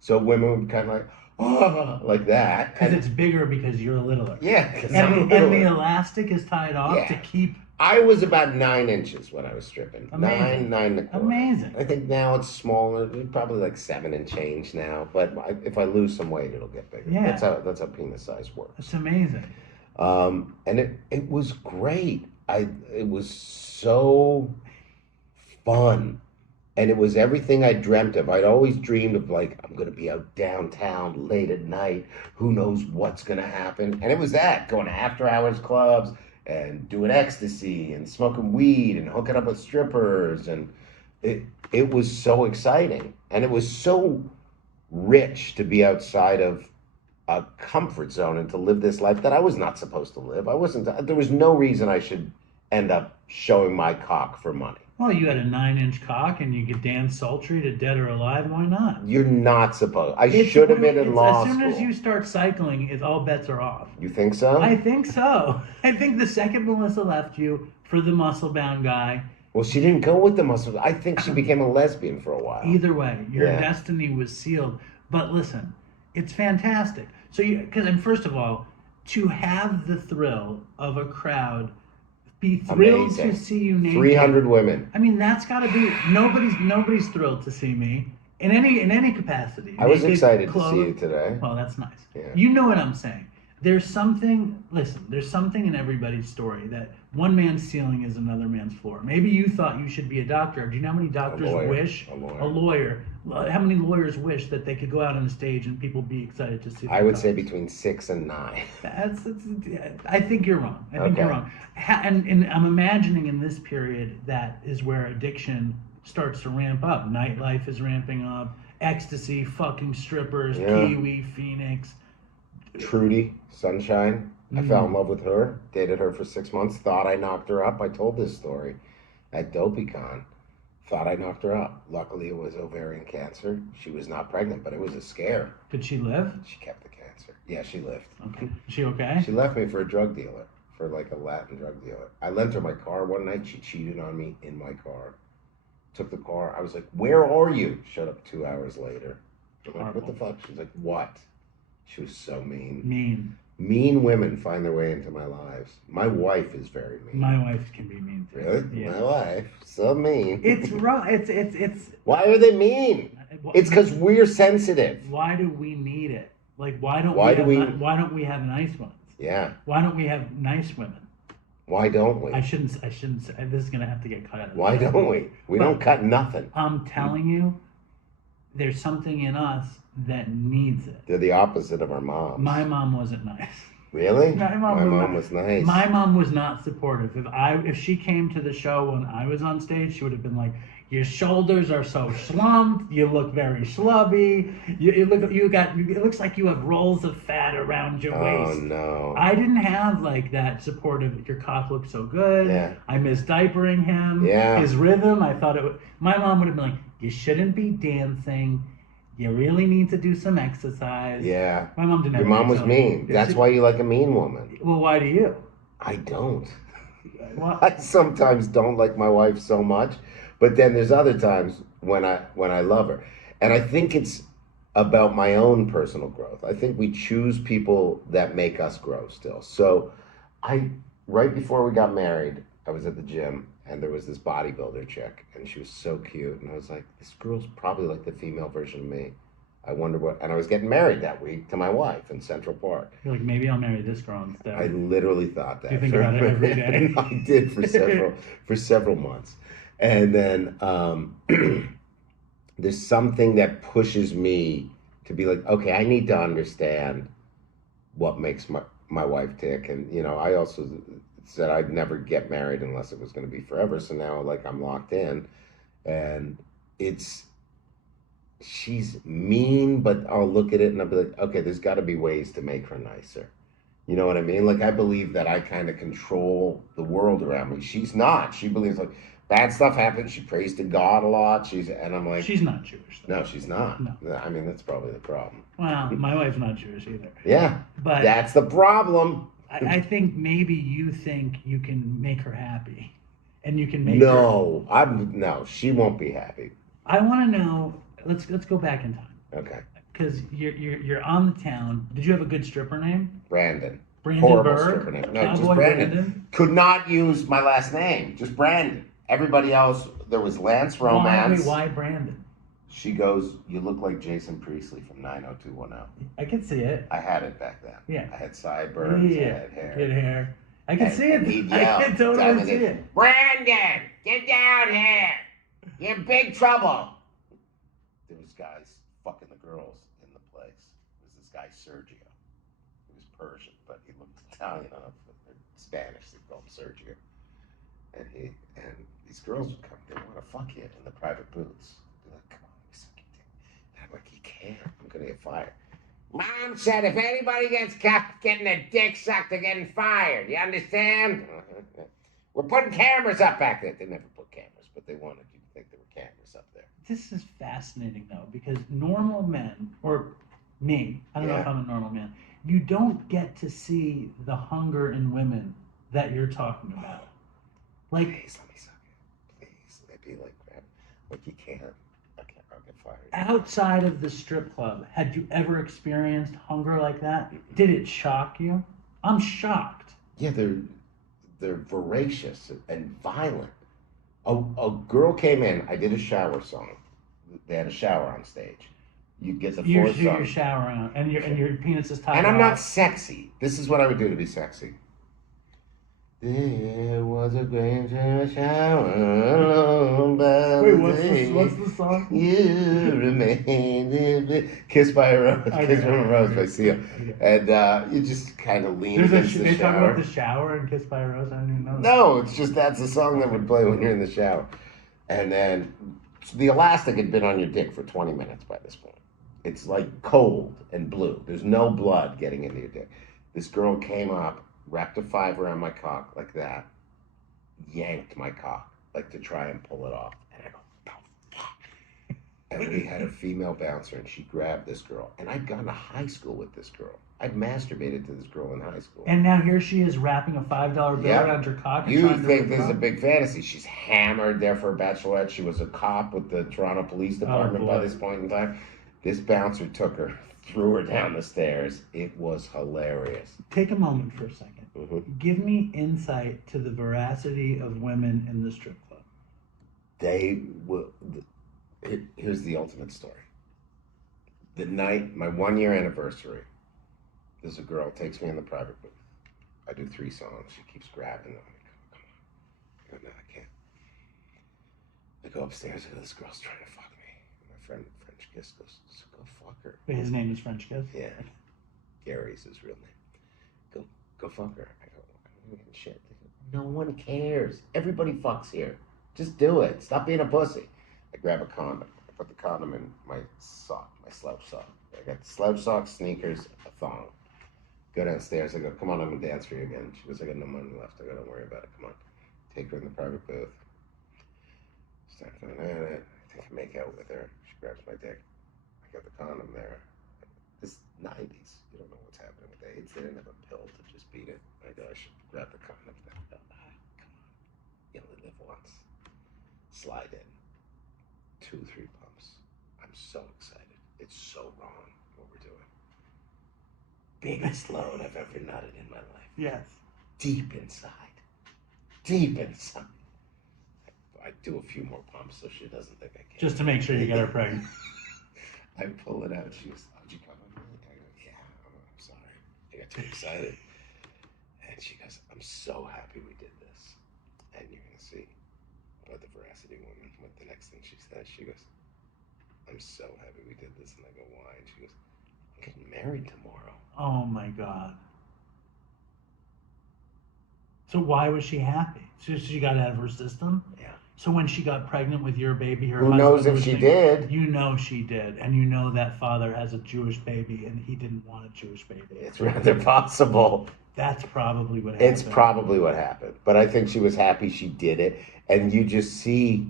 So women would kind of like, oh, like that. Because it's bigger because you're littler. Yeah. And the elastic is tied off to keep... I was about 9 inches when I was stripping. Amazing. 9 and a quarter. Amazing. I think now it's smaller, probably like 7 and change now. But if I lose some weight, it'll get bigger. Yeah. That's how penis size works. It's amazing. And it was great. It was so fun. And it was everything I dreamt of. I'd always dreamed of, like, I'm going to be out downtown late at night. Who knows what's going to happen? And it was that, going to after-hours clubs and doing ecstasy and smoking weed and hooking up with strippers. And it was so exciting. And it was so rich to be outside of a comfort zone and to live this life that I was not supposed to live. There was no reason I should end up showing my cock for money. Well, you had a 9-inch cock and you could dance sultry to Dead or Alive. Why not? You're not supposed. I should have been in law school. As soon as you start cycling, all bets are off. You think so? I think so. I think the second Melissa left you for the muscle-bound guy. Well, she didn't go with the muscle. I think she became a lesbian for a while. Either way, your destiny was sealed. But listen, it's fantastic. So, and first of all, to have the thrill of a crowd be thrilled to see you naked. 300 women. I mean, that's got to be nobody's thrilled to see me in any capacity. I was excited to see you today. Well, that's nice. Yeah. You know what I'm saying. There's something in everybody's story that one man's ceiling is another man's floor. Maybe you thought you should be a doctor. Do you know how many doctors wish? A lawyer. How many lawyers wish that they could go out on the stage and people be excited to see them? I would say between 6 and 9. I think you're wrong. I think you're wrong. And I'm imagining in this period that is where addiction starts to ramp up. Nightlife is ramping up. Ecstasy, fucking strippers, Kiwi, Phoenix. Trudy, Sunshine. I fell in love with her. Dated her for 6 months. Thought I knocked her up. I told this story at Dopeycon. Thought I knocked her up. Luckily, it was ovarian cancer. She was not pregnant, but it was a scare. Did she live? She kept the cancer. Yeah, she lived. Okay. Is she okay? She left me for a drug dealer, for like a Latin drug dealer. I lent her my car one night. She cheated on me in my car. Took the car. I was like, where are you? Showed up 2 hours later. I'm like, what the fuck? She's like, what? She was so mean. Mean women find their way into my lives. My wife is very mean. My wife can be mean too. Really? Yeah. My wife, so mean. It's wrong. It's. Why are they mean? It's because we're sensitive. Why do we need it? Like, why don't we have nice ones? Yeah. Why don't we have nice women? Why don't we? I shouldn't say. This is gonna have to get cut out. Why don't we? We don't cut nothing. I'm telling you, there's something in us that needs it. They're the opposite of our moms. My mom wasn't nice. Really? My mom was nice. My mom was not supportive. If she came to the show when I was on stage, she would have been like, "Your shoulders are so slumped. You look very schlubby. It looks like you have rolls of fat around your waist." Oh no! I didn't have like that supportive. Your cock looks so good. Yeah. I miss diapering him. Yeah. His rhythm. I thought it would. My mom would have been like, "You shouldn't be dancing. You really need to do some exercise." Yeah. My mom didn't. Your mom was mean. That's why you like a mean woman. Well, why do you? I don't. Well, I sometimes don't like my wife so much, but then there's other times when I love her, and I think it's about my own personal growth. I think we choose people that make us grow still. So, right before we got married, I was at the gym. And there was this bodybuilder chick, and she was so cute. And I was like, this girl's probably like the female version of me. I wonder what... And I was getting married that week to my wife in Central Park. You're like, maybe I'll marry this girl instead. I literally thought that. Do you think about it every day? I did for several months. And then there's something that pushes me to be like, okay, I need to understand what makes my wife tick. And, you know, I also... said I'd never get married unless it was going to be forever. So now, like, I'm locked in, and she's mean, but I'll look at it and I'll be like, okay, there's got to be ways to make her nicer. You know what I mean? Like, I believe that I kind of control the world around me. She's not. She believes, like, bad stuff happens. She prays to God a lot. And I'm like, she's not Jewish, though. No, she's not. No. I mean, that's probably the problem. Well, my wife's not Jewish either. Yeah, but that's the problem. I think maybe you think you can make her happy, and you can make No, she won't be happy. I want to know. Let's go back in time. Okay. Because you're on the town. Did you have a good stripper name? Brandon. Brandon Horrible Berg? stripper name. No, Cowboy just Brandon. Brandon? Could not use my last name. Just Brandon. Everybody else, there was Lance Romance. Why Brandon? She goes, you look like Jason Priestley from 90210. I can see it. I had it back then. Yeah. I had sideburns. Yeah. I had hair. Good hair. I can see it. He'd I yell, can totally see it. Brandon, get down here. You're in big trouble. There was guys fucking the girls in the place. There was this guy, Sergio. He was Persian, but he looked Italian enough. Spanish, they call him Sergio. And these girls would come, they want to fuck you in the private booths. Be like, come on, let me suck your dick. And I'm like, you can't. I'm going to get fired. Mom said if anybody gets caught getting their dick sucked, they're getting fired. You understand? We're putting cameras up back there. They never put cameras, but they wanted you to think there were cameras up there. This is fascinating, though, because normal men, or me, I don't know if I'm a normal man, you don't get to see the hunger in women that you're talking about. Like, please let me suck it. Please. They'd be like, crap. Like, you can't. I'll get fired. Outside of the strip club, had you ever experienced hunger like that? Did it shock you? I'm shocked. Yeah, they're voracious and violent. A girl came in. I did a shower song. They had a shower on stage. You get the fourth song. You're showering, and your penis is tied. And I'm not sexy. This is what I would do to be sexy. There was a great shower alone by what's the song? You remain Kissed by a Rose. Kiss from a Rose by Seal. And you just kind of lean against the shower. They talk about the shower and Kissed by a Rose? I don't even know that. No, it's just that's the song that would play when you're in the shower. And then the elastic had been on your dick for 20 minutes by this point. It's like cold and blue. There's no blood getting into your dick. This girl came up, wrapped a 5 around my cock like that, yanked my cock like to try and pull it off. And I go, and we had a female bouncer, and she grabbed this girl. And I'd gone to high school with this girl. I'd masturbated to this girl in high school. And now here she is wrapping a $5 bill around her cock. And you think this is a big fantasy. She's hammered there for a bachelorette. She was a cop with the Toronto Police Department by this point in time. This bouncer took her, threw her down the stairs. It was hilarious. Take a moment for a second. Mm-hmm. Give me insight to the veracity of women in the strip club. They will. Here's the ultimate story. The night, my 1-year anniversary, there's a girl takes me in the private booth. I do 3 songs. She keeps grabbing them. I go, come on. I go, no, I can't. I go upstairs and this girl's trying to fuck me. And my friend French Kiss goes, go fuck her. Wait, his name is French Kiss? Yeah. Gary's his real name. Go fuck her. I go, I'm getting shit. No one cares. Everybody fucks here. Just do it. Stop being a pussy. I grab a condom. I put the condom in my sock, my slouch sock. I got slouch socks, sneakers, a thong. Go downstairs. I go, come on, I'm going to dance for you again. She goes, I got no money left. I go, don't worry about it. Come on. Take her in the private booth. Start doing it. I think I make out with her. She grabs my dick. I got the condom there. This 90s. You don't know what's happening with AIDS. They didn't have a pill to just beat it. I go, I should grab the condom. Come on. You only live once. Slide in. 2, 3 pumps. I'm so excited. It's so wrong what we're doing. Biggest load I've ever nutted in my life. Yes. Deep inside. Deep inside. I do a few more pumps so she doesn't think I can. Just to make sure you get her pregnant. I pull it out. She goes, how'd you come on me? I go, yeah, I'm sorry. I got too excited. And she goes, I'm so happy we did this. And you're going to see about the veracity woman. What the next thing she says, she goes, I'm so happy we did this. And I go, why? And she goes, I'm getting married tomorrow. Oh my God. So why was she happy? So she got out of her system? Yeah. So when she got pregnant with your baby, her Who husband knows if was she thinking, did? You know she did, and you know that father has a Jewish baby, and he didn't want a Jewish baby. It's rather possible. That's probably what happened. It's probably what happened. But I think she was happy she did it. And you just see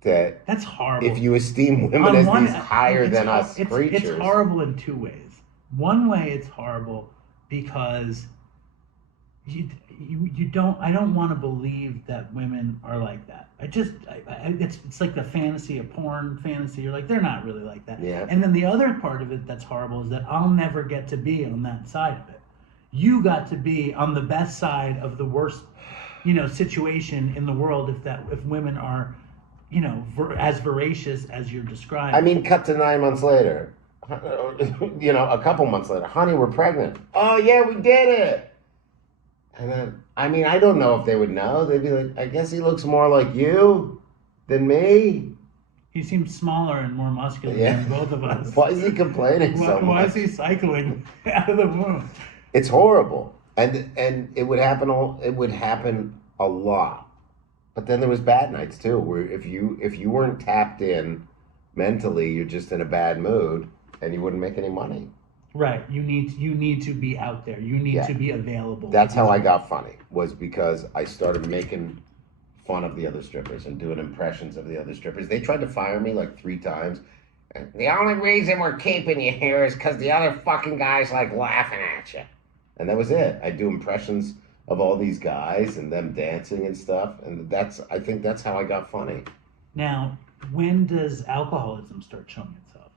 that That's horrible. if you esteem women as these higher than us creatures. It's horrible in two ways. One way, it's horrible because you don't. I don't want to believe that women are like that. It's like the fantasy, a porn fantasy. You're like, they're not really like that. Yeah. And then the other part of it that's horrible is that I'll never get to be on that side of it. You got to be on the best side of the worst, situation in the world if women are, as voracious as you're describing. I mean, cut to 9 months later. A couple months later. Honey, we're pregnant. Oh, yeah, we did it. And then, I don't know if they would know. They'd be like, I guess he looks more like you than me. He seems smaller and more muscular than both of us. Why is he complaining so much? Why is he cycling out of the womb? It's horrible. And it would happen a lot. But then there was bad nights too, where if you weren't tapped in mentally, you're just in a bad mood and you wouldn't make any money. Right. You need to be out there. You need to be available. That's how I got funny, was because I started making fun of the other strippers and doing impressions of the other strippers. They tried to fire me like 3 times. And the only reason we're keeping you here is because the other fucking guys like laughing at you. And that was it. I do impressions of all these guys and them dancing and stuff. And I think that's how I got funny. Now, when does alcoholism start showing itself?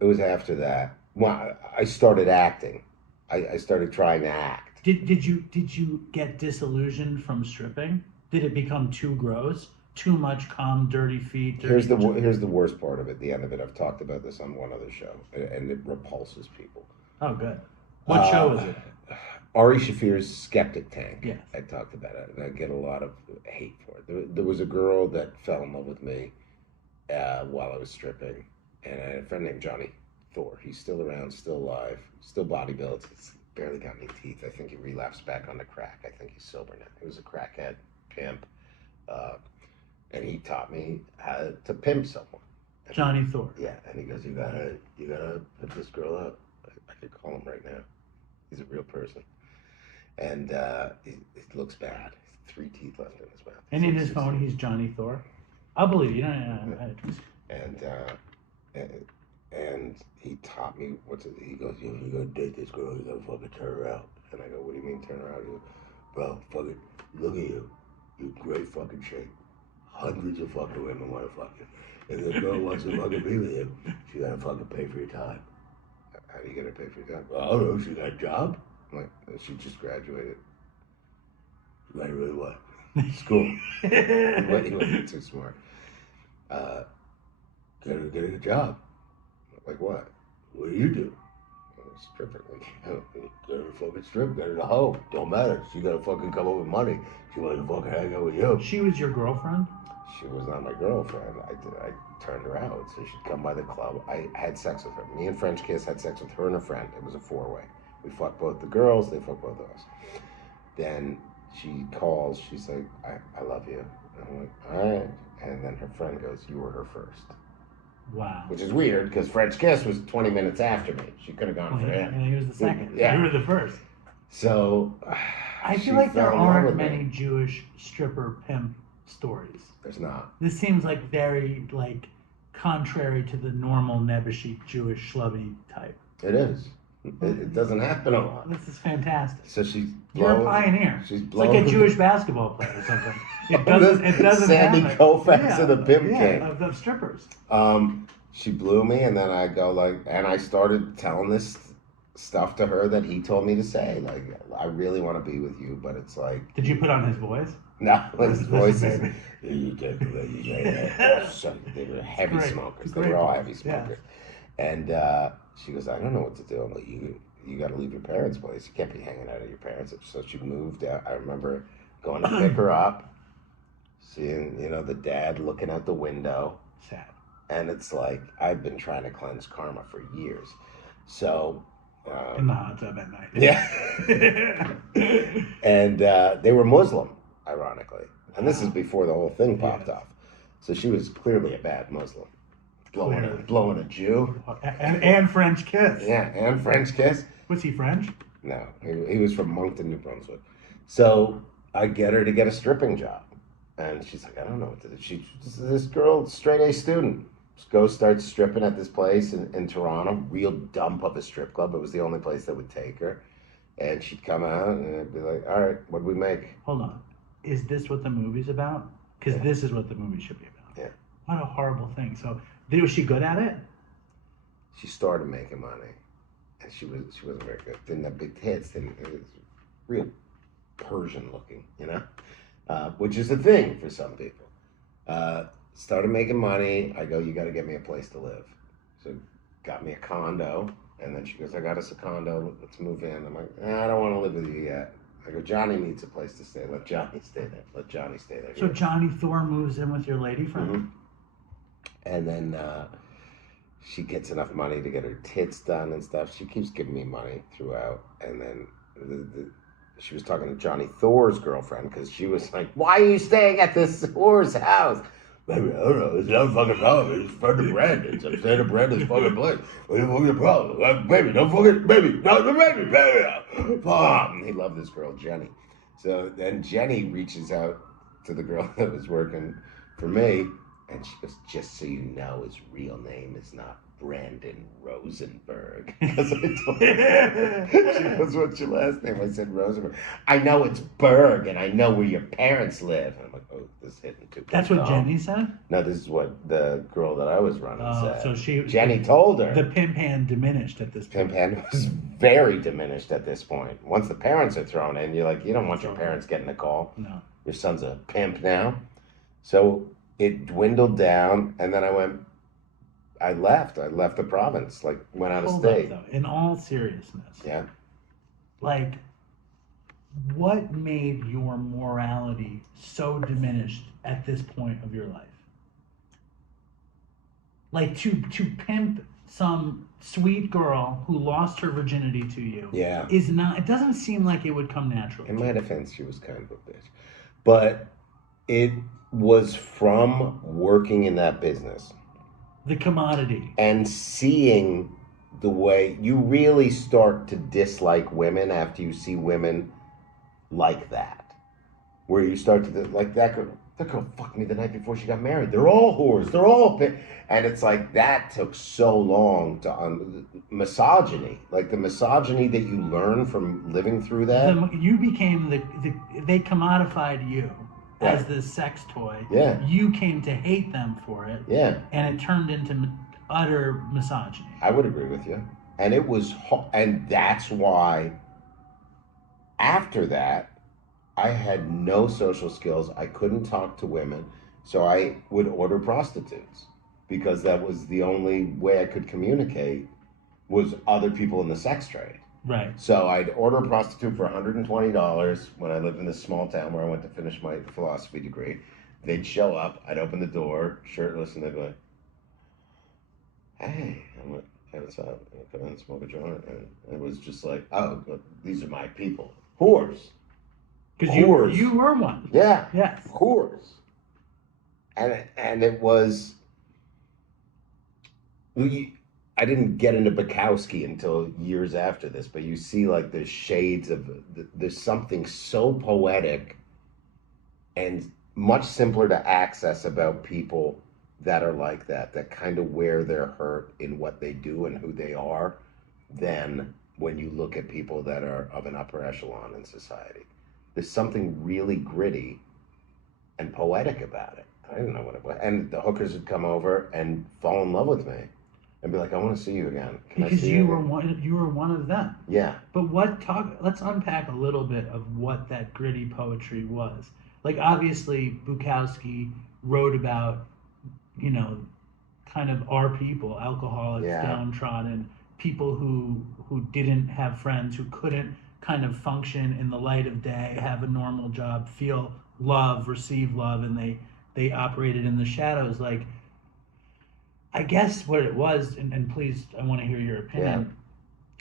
It was after that. Well, I started acting. I started trying to act. Did you get disillusioned from stripping? Did it become too gross? Too much calm, dirty feet? Here's the worst part of it, the end of it. I've talked about this on one other show, and it repulses people. Oh, good. What show is it? Ari Shafir's Skeptic Tank. Yes. I talked about it, and I get a lot of hate for it. There was a girl that fell in love with me while I was stripping, and I had a friend named Johnny Thor. He's still around, still alive, still bodybuilds. He's barely got any teeth. I think he relapsed back on the crack. I think he's sober now. He was a crackhead pimp, and he taught me how to pimp someone. Johnny Thor. Yeah, and he goes, you gotta put this girl up. I could call him right now. He's a real person. And it looks bad. 3 teeth left in his mouth. And in his phone, he's Johnny Thor. I'll believe you. And he taught me he goes, you gotta date this girl, you gotta fucking turn her out. And I go, what do you mean turn her out? He goes, bro, fucking, look at you. You're great fucking shape. Hundreds of fucking women want to fuck you. If this girl wants to fucking be with you, she gotta fucking pay for your time. How are you gonna pay for your time? Well, I don't know, she got a job? I'm like, she just graduated. You graduated what? School. He wasn't too smart. Get a job. Like what? What do you do? Stripper. Get her to fucking strip, get her to hoe. Don't matter. She gotta fucking come up with money. She wanted to fucking hang out with you. She was your girlfriend? She was not my girlfriend. I turned her out so she'd come by the club. I had sex with her. Me and French Kiss had sex with her and a friend. It was a 4-way. We fucked both the girls, they fucked both of us. Then she calls, she's like, I love you. And I'm like, all right. And then her friend goes, you were her first. Wow. Which is weird, because French Kiss was 20 minutes after me. She could have gone for him. And he was the second. Yeah. You were the first. So, I feel like there aren't many Jewish stripper pimp stories. There's not. This seems like very, contrary to the normal Nebuchadnezzar Jewish schlubby type. It is. It doesn't happen a lot. This is fantastic. So You're a pioneer. She's it's like a Jewish basketball player or something. It doesn't Sandy happen. Koufax of the Pimp King. Of strippers. She blew me, and then I go and I started telling this stuff to her that he told me to say. Like, I really want to be with you, but it's like. Did you put on his voice? No, his voice is. They were heavy smokers. They were all heavy smokers. Yeah. And she goes, I don't know what to do. I'm like, you got to leave your parents' place. You can't be hanging out at your parents'. So she moved out. I remember going to pick her up, seeing, the dad looking out the window. Sad. And it's like, I've been trying to cleanse karma for years. So. In the hot tub at night. Yeah. And they were Muslim, ironically. And this is before the whole thing popped Yes. off. So she was clearly a bad Muslim. Clearly. Blowing a Jew. And French kiss. Yeah, and French kiss. Was he French? No, he was from Moncton, New Brunswick. So I get her to get a stripping job. And she's like, I don't know what to do. This girl, straight A student, goes start stripping at this place in Toronto. Real dump of a strip club. It was the only place that would take her. And she'd come out and I'd be like, all right, what'd we make? Hold on. Is this what the movie's about? Because this is what the movie should be about. Yeah. What a horrible thing. So, was she good at it? She started making money. And she wasn't very good. Didn't have big tits. It was real Persian looking, you know? Which is a thing for some people. Started making money. I go, you got to get me a place to live. So got me a condo. And then she goes, I got us a condo. Let's move in. I'm like, I don't want to live with you yet. I go, Johnny needs a place to stay. Let Johnny stay there. Let Johnny stay there. So Johnny Thor moves in with your lady friend? Mm-hmm. And then she gets enough money to get her tits done and stuff. She keeps giving me money throughout. And then she was talking to Johnny Thor's girlfriend because she was like, why are you staying at this whore's house? Baby, I don't know. It's not fucking problem. It's for the bread. It's upset the bread is fucking place. What's the problem? Baby, don't fucking, baby, not the baby, baby. He loved this girl, Jenny. So then Jenny reaches out to the girl that was working for me, and she goes, just so you know, his real name is not Brandon Rosenberg. Because I told her, she goes, what's your last name? I said Rosenberg. I know it's Berg, and I know where your parents live. And I'm like, oh, this is hitting too. That's what Jenny said? No, this is what the girl that I was running said. So Jenny told her. The pimp hand diminished at this point. Pimp hand was very diminished at this point. Once the parents are thrown in, you're like, you don't want your parents getting a call. No. Your son's a pimp now. So it dwindled down, and then I left the province, like went out of state. Up, though, in all seriousness. Yeah. Like, what made your morality so diminished at this point of your life? Like to pimp some sweet girl who lost her virginity to you is not, it doesn't seem like it would come naturally. In my defense, she was kind of a bitch. But it was from working in that business. The commodity. And seeing the way you really start to dislike women after you see women like that. Where you start to, like, that girl fucked me the night before she got married. They're all whores. They're all... And it's like, that took so long to... misogyny. Like, the misogyny that you learn from living through that. You became they commodified you. As the sex toy, you came to hate them for it, and it turned into utter misogyny. I would agree with you, and it was, and that's why. After that, I had no social skills. I couldn't talk to women, so I would order prostitutes because that was the only way I could communicate was other people in the sex trade. Right. So I'd order a prostitute for $120 when I lived in this small town where I went to finish my philosophy degree. They'd show up, I'd open the door, shirtless, and they'd be like, hey. I'm like, hey, what's up? And I'd come in and smoke a joint. And it was just like, oh, these are my people. Whores. Because you were one. Yeah. Yes. Whores. And it was... I didn't get into Bukowski until years after this, but you see like the shades of, there's something so poetic and much simpler to access about people that are like that kind of wear their hurt in what they do and who they are, than when you look at people that are of an upper echelon in society. There's something really gritty and poetic about it. I didn't know what it was. And the hookers would come over and fall in love with me. And be like, I want to see you again. Because you were one of them. Yeah. But let's unpack a little bit of what that gritty poetry was. Like, obviously, Bukowski wrote about, kind of our people, alcoholics, downtrodden, people who didn't have friends, who couldn't kind of function in the light of day, have a normal job, feel love, receive love, and they operated in the shadows. Like, I guess what it was, and please, I want to hear your opinion.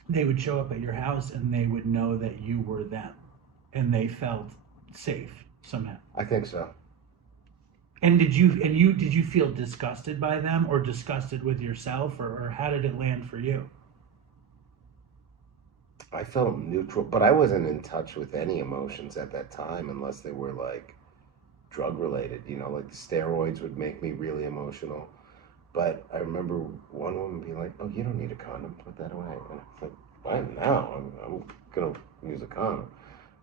They would show up at your house and they would know that you were them, and they felt safe somehow. I think so. And did you feel disgusted by them or disgusted with yourself, or how did it land for you? I felt neutral, but I wasn't in touch with any emotions at that time unless they were like drug related. You know, like the steroids would make me really emotional. But I remember one woman being like, "Oh, you don't need a condom. Put that away." And I was like, "Why now? I'm gonna use a condom."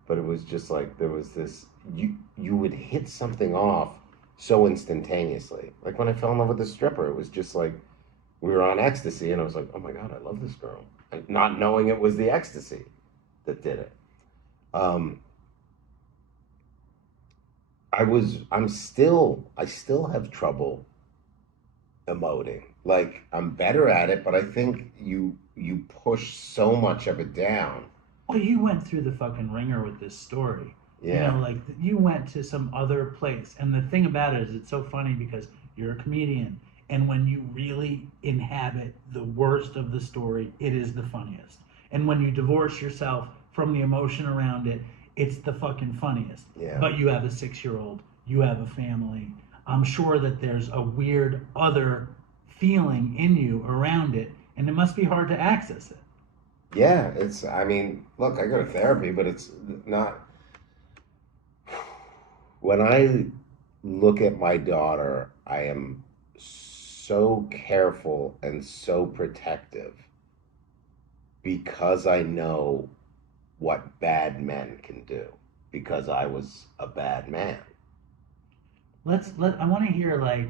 But it was just like there was this. You would hit something off so instantaneously. Like when I fell in love with the stripper, it was just like we were on ecstasy, and I was like, "Oh my god, I love this girl," and not knowing it was the ecstasy that did it. Um, I still have trouble emoting. Like I'm better at it, but I think you push so much of it down. Well, you went through the fucking ringer with this story. You Yeah, know, like you went to some other place. And the thing about it is, it's so funny because you're a comedian. And when you really inhabit the worst of the story, it is the funniest. And when you divorce yourself from the emotion around it, it's the fucking funniest. yeah, But you have a 6 year old, you have a family. I'm sure that there's a weird other feeling in you around it. And it must be hard to access it. yeah. It's. I mean, look, I go to therapy, but it's not. When I look at my daughter, I am so careful and so protective because I know what bad men can do because I was a bad man. I want to hear, like,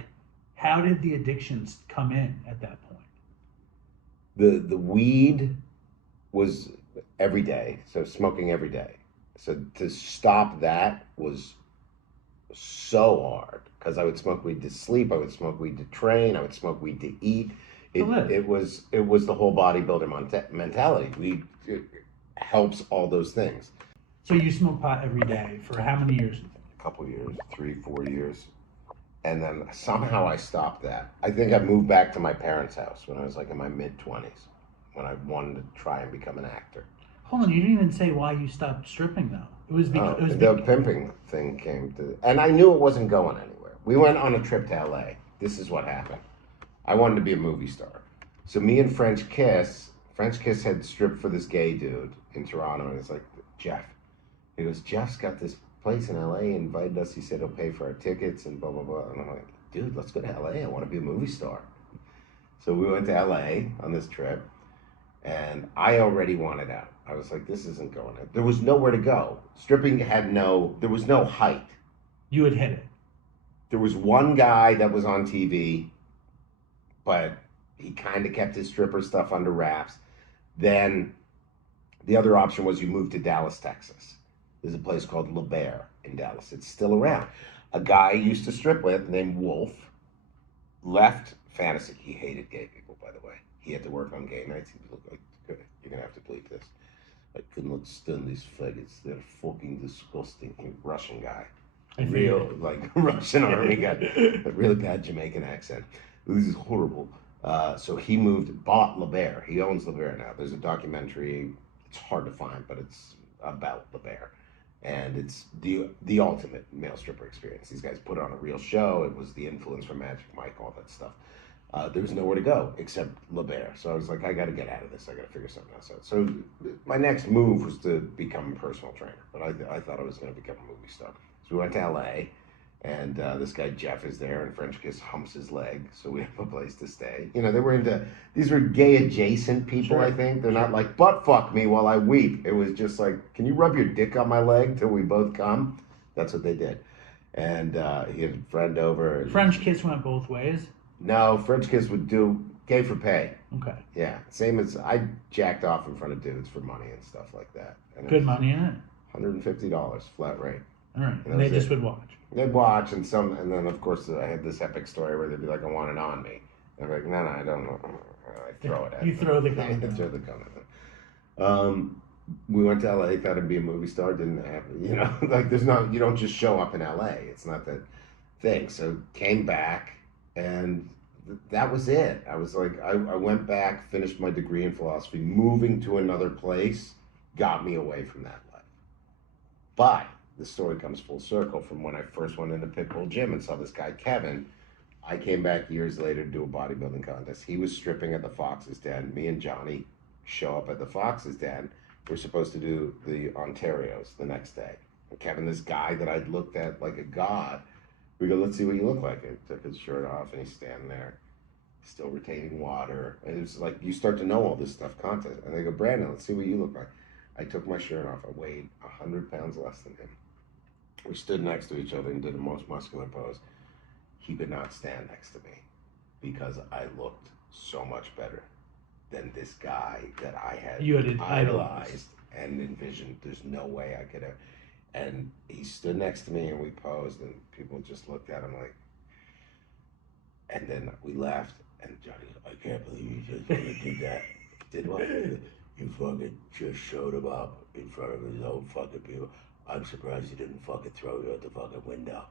how did the addictions come in at that point? The weed was every day, so smoking every day. So to stop that was so hard because I would smoke weed to sleep, I would smoke weed to train, I would smoke weed to eat. To It live. it was the whole bodybuilder mentality. Weed helps all those things. So you smoke pot every day for how many years? A couple years, 3, 4 years, and then somehow I stopped that. I think I moved back to my parents' house when I was like in my mid 20s, when I wanted to try and become an actor. Hold on, you didn't even say why you stopped stripping though. Oh, the pimping thing came to, and I knew it wasn't going anywhere. We went on a trip to LA. This is what happened. I wanted to be a movie star. So me and French Kiss had stripped for this gay dude in Toronto, and it's like, Jeff. He goes, Jeff's got this place in LA, invited us. He said he'll pay for our tickets and blah, blah, blah. And I'm like, dude, let's go to LA. I want to be a movie star. So we went to LA on this trip, and I already wanted out. I was like, this isn't going out. There was nowhere to go. Stripping there was no height. You had hit it. There was one guy that was on TV, but he kind of kept his stripper stuff under wraps. Then the other option was you move to Dallas, Texas. There's a place called Le Bear in Dallas. It's still around. A guy I used to strip with named Wolf left fantasy. He hated gay people, by the way. He had to work on gay nights. He looked like, you're going to have to bleep this. I couldn't stand these faggots. They're fucking disgusting. Russian guy. Real, like, Russian army guy. A really bad Jamaican accent. This is horrible. So he bought Le Bear. He owns Le Bear now. There's a documentary. It's hard to find, but it's about Le Bear. And it's the ultimate male stripper experience. These guys put on a real show. It was the influence from Magic Mike, all that stuff. There was nowhere to go except Le Bear. So I was like, I got to get out of this. I got to figure something else out. So my next move was to become a personal trainer. But I thought I was going to become a movie star. So we went to LA, and this guy Jeff is there, and French Kiss humps his leg. So we have a place to stay. You know, these were gay adjacent people, Sure. I think. They're not like, butt fuck me while I weep. It was just like, can you rub your dick on my leg till we both come? That's what they did. And he had a friend over. And, French kiss went both ways. no, French Kiss would do gay for pay. Okay. Yeah, same as I jacked off in front of dudes for money and stuff like that. And Good money in it. $150 flat rate. All right. And And they that was just it. would watch. They'd watch and then of course I had this epic story where they'd be like, I want it on me. And I'm like, no, I don't know. I throw it at You them. throw the gun. I throw the gun at them. We went to LA, thought it'd be a movie star, didn't happen. You know, like you don't just show up in LA. It's not that thing. So came back and that was it. I was like, I went back, finished my degree in philosophy. Moving to another place got me away from that life. But the story comes full circle from when I first went into Pitbull Gym and saw this guy, Kevin. I came back years later to do a bodybuilding contest. He was stripping at the Fox's Den. Me and Johnny show up at the Fox's Den. We're supposed to do the Ontarios the next day. And Kevin, this guy that I'd looked at like a god, we go, let's see what you look like. And he took his shirt off and he's standing there, still retaining water. And it was like, you start to know all this stuff, contest. And they go, Brandon, let's see what you look like. I took my shirt off. I weighed 100 pounds less than him. We stood next to each other and did the most muscular pose. He could not stand next to me because I looked so much better than this guy that I had idolized and envisioned. There's no way I could have. And he stood next to me and we posed and people just looked at him like, and then we left and Johnny, I can't believe you just did that. Did what? You fucking just showed him up in front of his own fucking people. I'm surprised he didn't fucking throw you out the fucking window.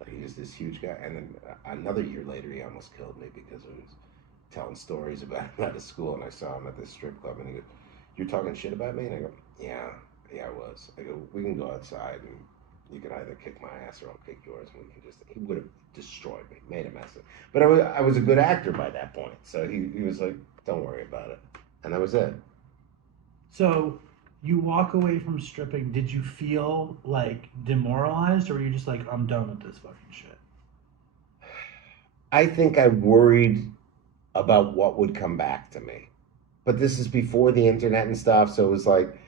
Like, he was this huge guy. And then another year later, he almost killed me because I was telling stories about him out of school. And I saw him at this strip club. And he goes, you're talking shit about me? And I go, yeah, I was. I go, we can go outside and you can either kick my ass or I'll kick yours. And we can just, he would have destroyed me, made a mess of it. But I was a good actor by that point. So he was like, don't worry about it. And that was it. So you walk away from stripping. Did you feel like demoralized, or were you just like, I'm done with this fucking shit? I think I worried about what would come back to me. But this is before the internet and stuff, so it was like,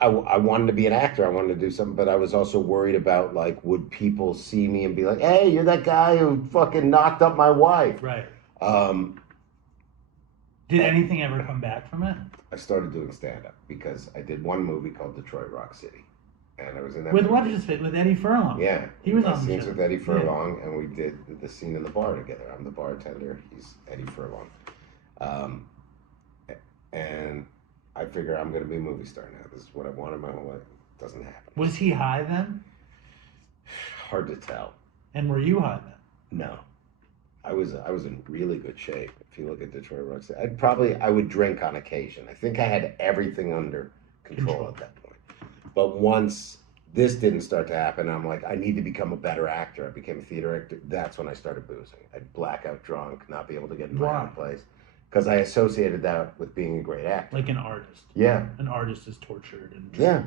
I wanted to be an actor. I wanted to do something, but I was also worried about, like, would people see me and be like, hey, you're that guy who fucking knocked up my wife. Right. Did anything ever come back from it? I started doing stand-up because I did one movie called Detroit Rock City. And I was in that with movie. What is it? With Eddie Furlong. Yeah. He was on the scenes show. with Eddie Furlong, and we did the scene in the bar together. I'm the bartender. He's Eddie Furlong. And I figure I'm going to be a movie star now. This is what I wanted my whole life. It doesn't happen. Was he high then? Hard to tell. And were you high then? No. I was in really good shape. If you look at Detroit Rock City, I would drink on occasion. I think I had everything under control at that point. But once this didn't start to happen, I'm like, I need to become a better actor. I became a theater actor. That's when I started boozing. I'd black out drunk, not be able to get in my own place. Because I associated that with being a great actor. Like an artist. Yeah. An artist is tortured and drinks. Yeah.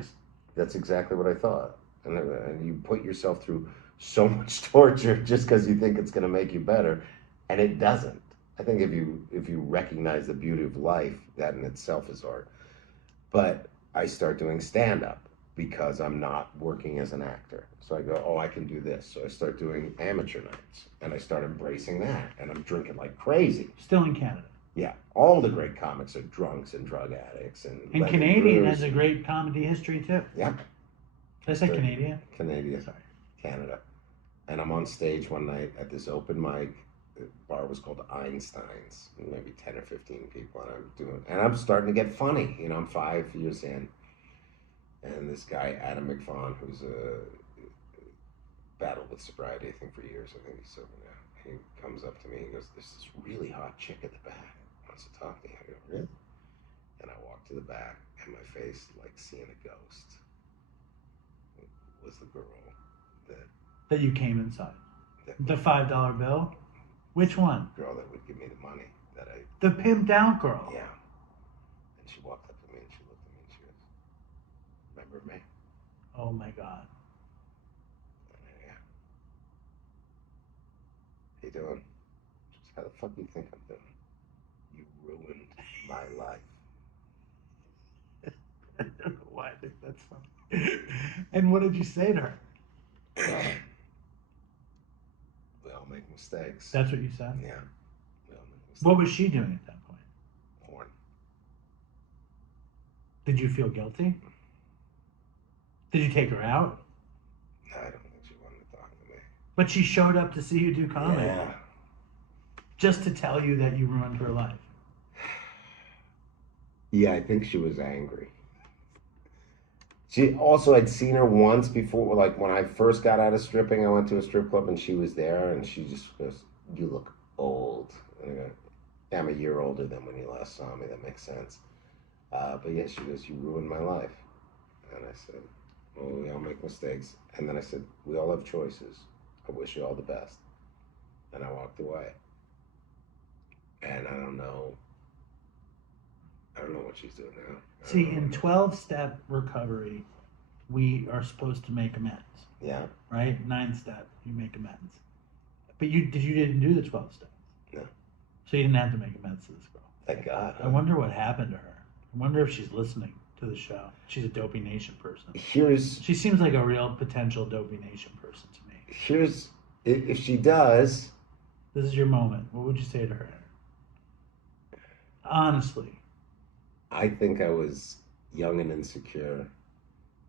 That's exactly what I thought. And you put yourself through so much torture just because you think it's going to make you better, and it doesn't. I think if you recognize the beauty of life, that in itself is art. But I start doing stand-up because I'm not working as an actor. So I go, oh, I can do this. So I start doing amateur nights, and I start embracing that, and I'm drinking like crazy. Still in Canada. Yeah, all the great comics are drunks and drug addicts. And Canadian has a great comedy history, too. Yeah. Did I say Canadian? Canadian. Sorry. Canada. And I'm on stage one night at this open mic. The bar was called Einstein's. Maybe 10 or 15 people. And I'm starting to get funny. You know, I'm 5 years in. And this guy, Adam McVaughn, who's battled with sobriety, I think, for years. I think he's sober now. He comes up to me and goes, there's this really hot chick at the back. Wants to talk to me. I go, really? And I walk to the back, and my face, like seeing a ghost, was the girl that you came inside. The $5 bill? Which one? Girl that would give me the money that I... The pimped out girl? Yeah. And she walked up to me and she looked at me and she goes, remember me? Oh my God. Yeah. How you doing? She goes, how the fuck do you think I'm doing? You ruined my life. I don't know why I think that's funny. And what did you say to her? We all make mistakes. That's what you said? Yeah. We all make mistakes. What was she doing at that point? Porn. Did you feel guilty? Did you take her out? No, I don't think she wanted to talk to me. But she showed up to see you do comedy. Yeah. Just to tell you that you ruined her life. Yeah, I think she was angry. She also, I'd seen her once before, like when I first got out of stripping, I went to a strip club and she was there and she just goes, you look old. And I go, yeah, I'm a year older than when you last saw me, that makes sense. But yeah, she goes, you ruined my life. And I said, Well, we all make mistakes. And then I said, we all have choices. I wish you all the best. And I walked away. And I don't know what she's doing now. See, in 12-step recovery, we are supposed to make amends. Yeah. Right? 9-step, you make amends. But you didn't do the 12 steps. No. So you didn't have to make amends to this girl. Thank God. I wonder what happened to her. I wonder if she's listening to the show. She's a Dopey Nation person. She seems like a real potential Dopey Nation person to me. If she does. This is your moment. What would you say to her? Honestly. I think I was young and insecure,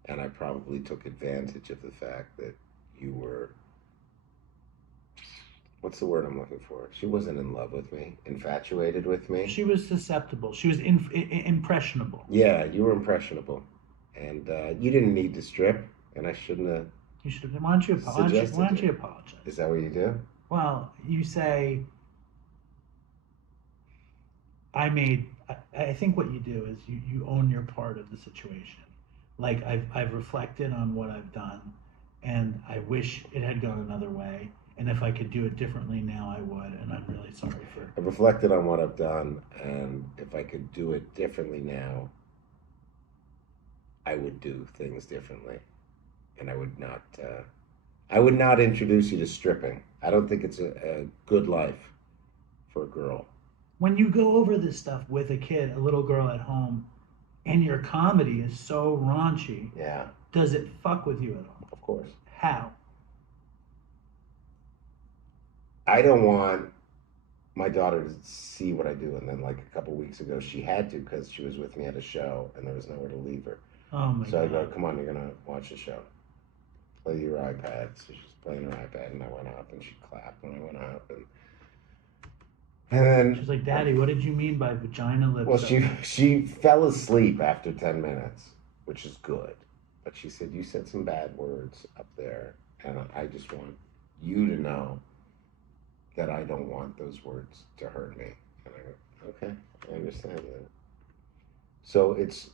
and I probably took advantage of the fact that you were, what's the word I'm looking for? She wasn't in love with me, infatuated with me. She was susceptible. She was impressionable. Yeah, you were impressionable. And you didn't need to strip, and I shouldn't have. You should have. Why don't you apologize? Is that what you do? Well, you say, I think what you do is you own your part of the situation. Like, I've reflected on what I've done, and I wish it had gone another way. And if I could do it differently now, I would. And I'm really sorry for it. I've reflected on what I've done, and if I could do it differently now, I would do things differently. And I would not introduce you to stripping. I don't think it's a good life for a girl. When you go over this stuff with a kid, a little girl at home, and your comedy is so raunchy, yeah, does it fuck with you at all? Of course. How? I don't want my daughter to see what I do. And then, like, a couple weeks ago, she had to because she was with me at a show and there was nowhere to leave her. Oh my God. So I go, come on, you're going to watch the show. Play your iPad. So she's playing her iPad, and I went up and she clapped when I went up. And then she's like, Daddy, what did you mean by vagina lips? Well, she fell asleep after 10 minutes, which is good. But she said, you said some bad words up there, and I just want you to know that I don't want those words to hurt me. And I go, okay, I understand that. So it's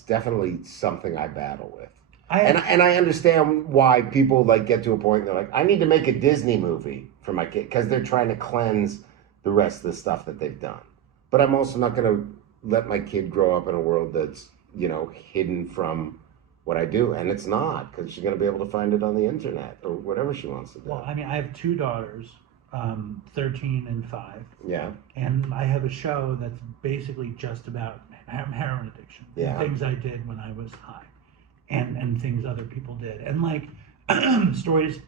definitely something I battle with. And I understand why people like get to a point and they're like, I need to make a Disney movie for my kid, because they're trying to cleanse the rest of the stuff that they've done. But I'm also not going to let my kid grow up in a world that's, hidden from what I do. And it's not, because she's going to be able to find it on the internet or whatever she wants to do. Well, I mean, I have 2 daughters, 13 and 5. Yeah. And I have a show that's basically just about heroin addiction. Yeah. Things I did when I was high. And things other people did. And like stories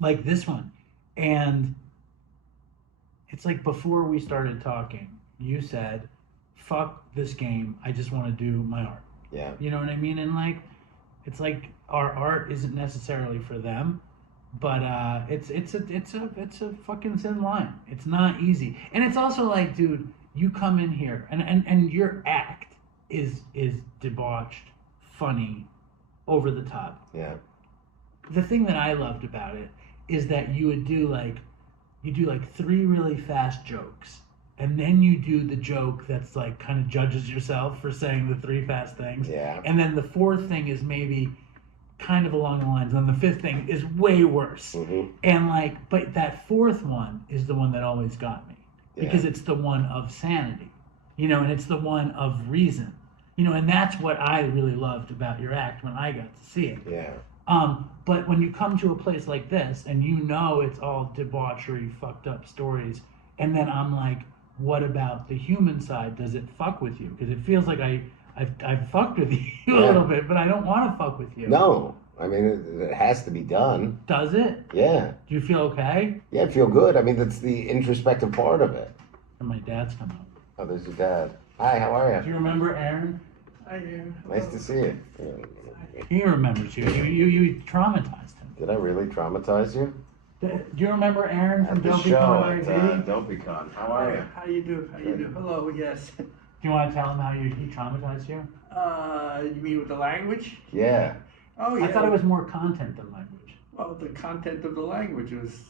like this one. And it's like before we started talking, you said, fuck this game. I just want to do my art. Yeah. You know what I mean? And like, it's like our art isn't necessarily for them, but it's a fucking thin line. It's not easy. And it's also like, dude, you come in here and your act is debauched, funny, over the top. Yeah. The thing that I loved about it is that you do 3 really fast jokes, and then you do the joke that's like kind of judges yourself for saying the 3 fast things. Yeah. And then the 4th thing is maybe kind of along the lines, and the 5th thing is way worse. Mm-hmm. And like, but that 4th one is the one that always got me, because it's the one of sanity, and it's the one of reason. And that's what I really loved about your act when I got to see it. Yeah. But when you come to a place like this and it's all debauchery, fucked up stories, and then I'm like, what about the human side? Does it fuck with you? Because it feels like I've fucked with you a little bit, but I don't want to fuck with you. No. I mean, it has to be done. Does it? Yeah. Do you feel okay? Yeah, I feel good. I mean, that's the introspective part of it. And my dad's come up. Oh, there's your dad. Hi, how are you? Do you remember Aaron? I do. Nice to see you. He remembers you. You traumatized him. Did I really traumatize you? Do you remember Aaron from At the show Dopeycon at IV? Dopeycon. How are you? How you do? How you do? Hello. Yes. Do you want to tell him how he traumatized you? You mean with the language? Yeah. Oh yeah. I thought it was more content than language. Well, the content of the language was.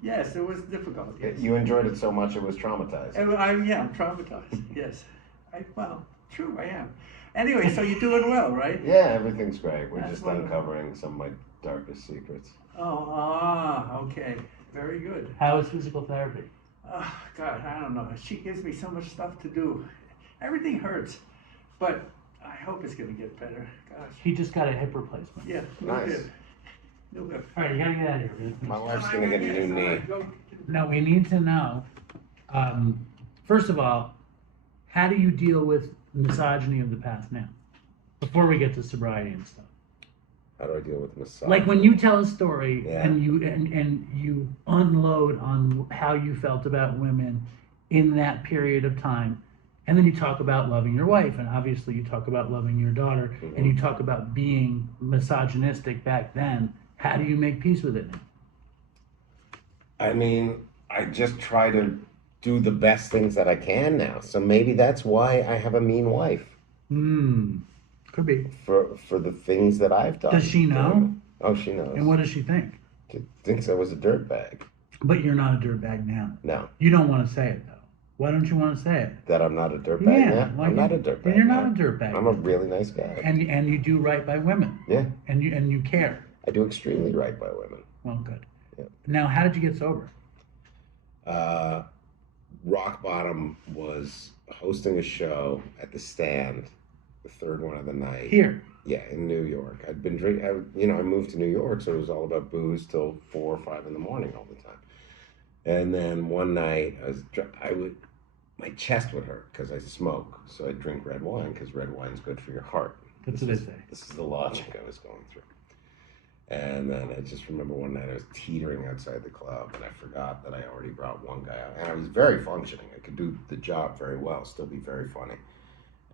Yes, it was difficult. Yes. You enjoyed it so much it was traumatized. I'm traumatized. Yes. True, I am. Anyway, so you're doing well, right? Yeah, everything's great. We're That's just wonderful. uncovering some of my darkest secrets. Okay. Very good. How is physical therapy? Oh, God, I don't know. She gives me so much stuff to do. Everything hurts, but I hope it's going to get better. Gosh. He just got a hip replacement. Yeah, Nice. No good. All right, you gotta get out of here. My wife's gonna get a new knee. No, we need to know. First of all, how do you deal with misogyny of the past now? Before we get to sobriety and stuff. How do I deal with massage? Like when you tell a story Yeah. and you unload on how you felt about women in that period of time, and then you talk about loving your wife, and obviously you talk about loving your daughter, and you talk about being misogynistic back then. How do you make peace with it now? I mean, I just try to do the best things that I can now. So maybe that's why I have a mean wife. Could be. For the things that I've done. Does she know? Oh, she knows. And what does she think? She thinks I was a dirtbag. But you're not a dirtbag now. No. You don't want to say it though. Why don't you want to say it? That I'm not a dirtbag now? like I'm not a dirtbag. Then you're not now. a dirtbag. I'm a really nice guy. And you do right by women. Yeah. And you care. I do extremely right by women. Well, good. Yeah. Now, how did you get sober? Rock bottom was hosting a show at the Stand, the third one of the night. Here. Yeah, in New York. I'd been drinking. I moved to New York, so it was all about booze till 4 or 5 in the morning all the time. And then one night, my chest would hurt because I smoke, so I drink red wine because red wine's good for your heart. That's what they say. This is the logic I was going through. And then I just remember one night I was teetering outside the club, and I forgot that I already brought one guy out. And I was very functioning. I could do the job very well, still be very funny.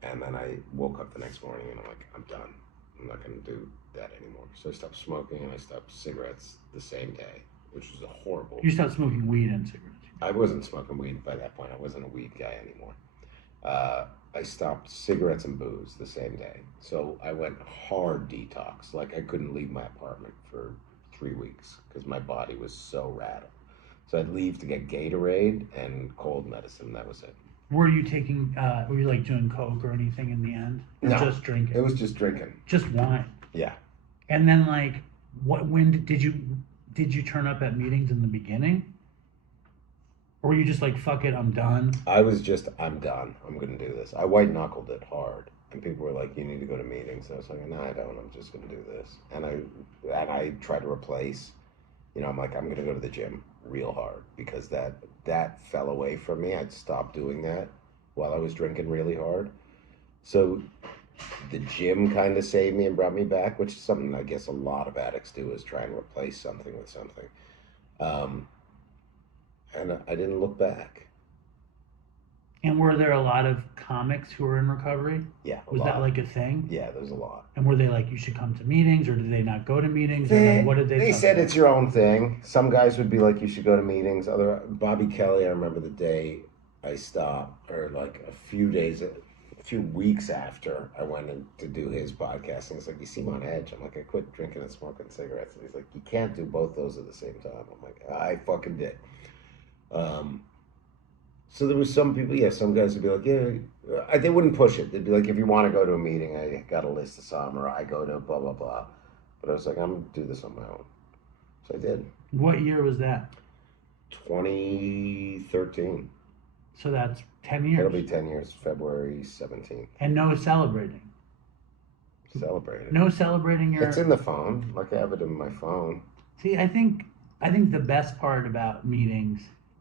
And then I woke up the next morning, and I'm like, I'm done. I'm not going to do that anymore. So I stopped smoking, and I stopped cigarettes the same day, which was a horrible... You stopped smoking weed and cigarettes. I wasn't smoking weed by that point. I wasn't a weed guy anymore. I stopped cigarettes and booze the same day. So I went hard detox. Like I couldn't leave my apartment for 3 weeks because my body was so rattled. So I'd leave to get Gatorade and cold medicine. That was it. Were you taking, were you like doing coke or anything in the end? Or No. just drinking? It was just drinking. Just wine. Yeah. And then like, did you turn up at meetings in the beginning? Or were you just like, fuck it, I'm done? I was just, I'm done. I'm going to do this. I white knuckled it hard. And people were like, you need to go to meetings. And I was like, no, I don't. I'm just going to do this. And I tried to replace, I'm like, I'm going to go to the gym real hard because that fell away from me. I'd stopped doing that while I was drinking really hard. So the gym kind of saved me and brought me back, which is something I guess a lot of addicts do, is try and replace something with something. And I didn't look back. And were there a lot of comics who were in recovery? Yeah. Was that like a thing? Yeah, there's a lot. And were they like, you should come to meetings, or did they not go to meetings? Or like, what did they They talk said about? it's your own thing. Some guys would be like, you should go to meetings. Bobby Kelly, I remember the day I stopped, or like a few weeks after I went in to do his podcast, and he's like, you seem on edge. I'm like, I quit drinking and smoking cigarettes. And he's like, you can't do both those at the same time. I'm like, I fucking did. So there was some people, some guys would be like, they wouldn't push it. They'd be like, if you want to go to a meeting, I got a list of some, or I go to blah, blah, blah. But I was like, I'm going to do this on my own. So I did. What year was that? 2013. So that's 10 years. It'll be 10 years, February 17th. And no celebrating. Celebrated. No celebrating your... It's in the phone. Like I have it in my phone. See, I think the best part about meetings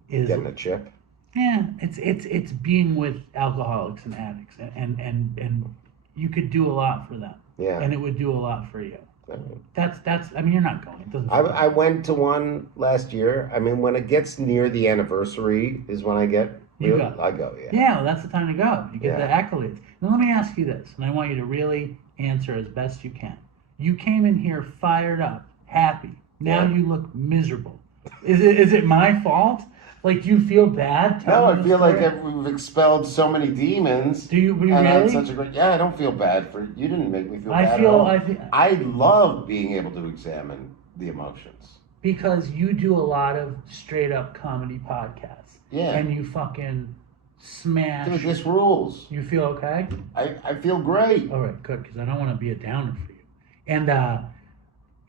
is... Getting a chip. Yeah, it's being with alcoholics and addicts, and you could do a lot for them. Yeah. And it would do a lot for you. Right. That's. I mean, you're not going. It doesn't. I went to one last year. I mean, when it gets near the anniversary is when I get. You go. I go. Yeah. Yeah, well, that's the time to go. You get Yeah. the accolades. Now let me ask you this, and I want you to really answer as best you can. You came in here fired up, happy. Now Yeah. you look miserable. Is it my fault? Like, do you feel bad? No, I feel like we've expelled so many demons. Do you and really? had such a great. Yeah, I don't feel bad for you. Didn't make me feel bad I feel. at all. I love being able to examine the emotions. Because you do a lot of straight up comedy podcasts. Yeah. And you fucking smash. Dude, this rules. You feel okay? I feel great. All right, good, because I don't want to be a downer for you. And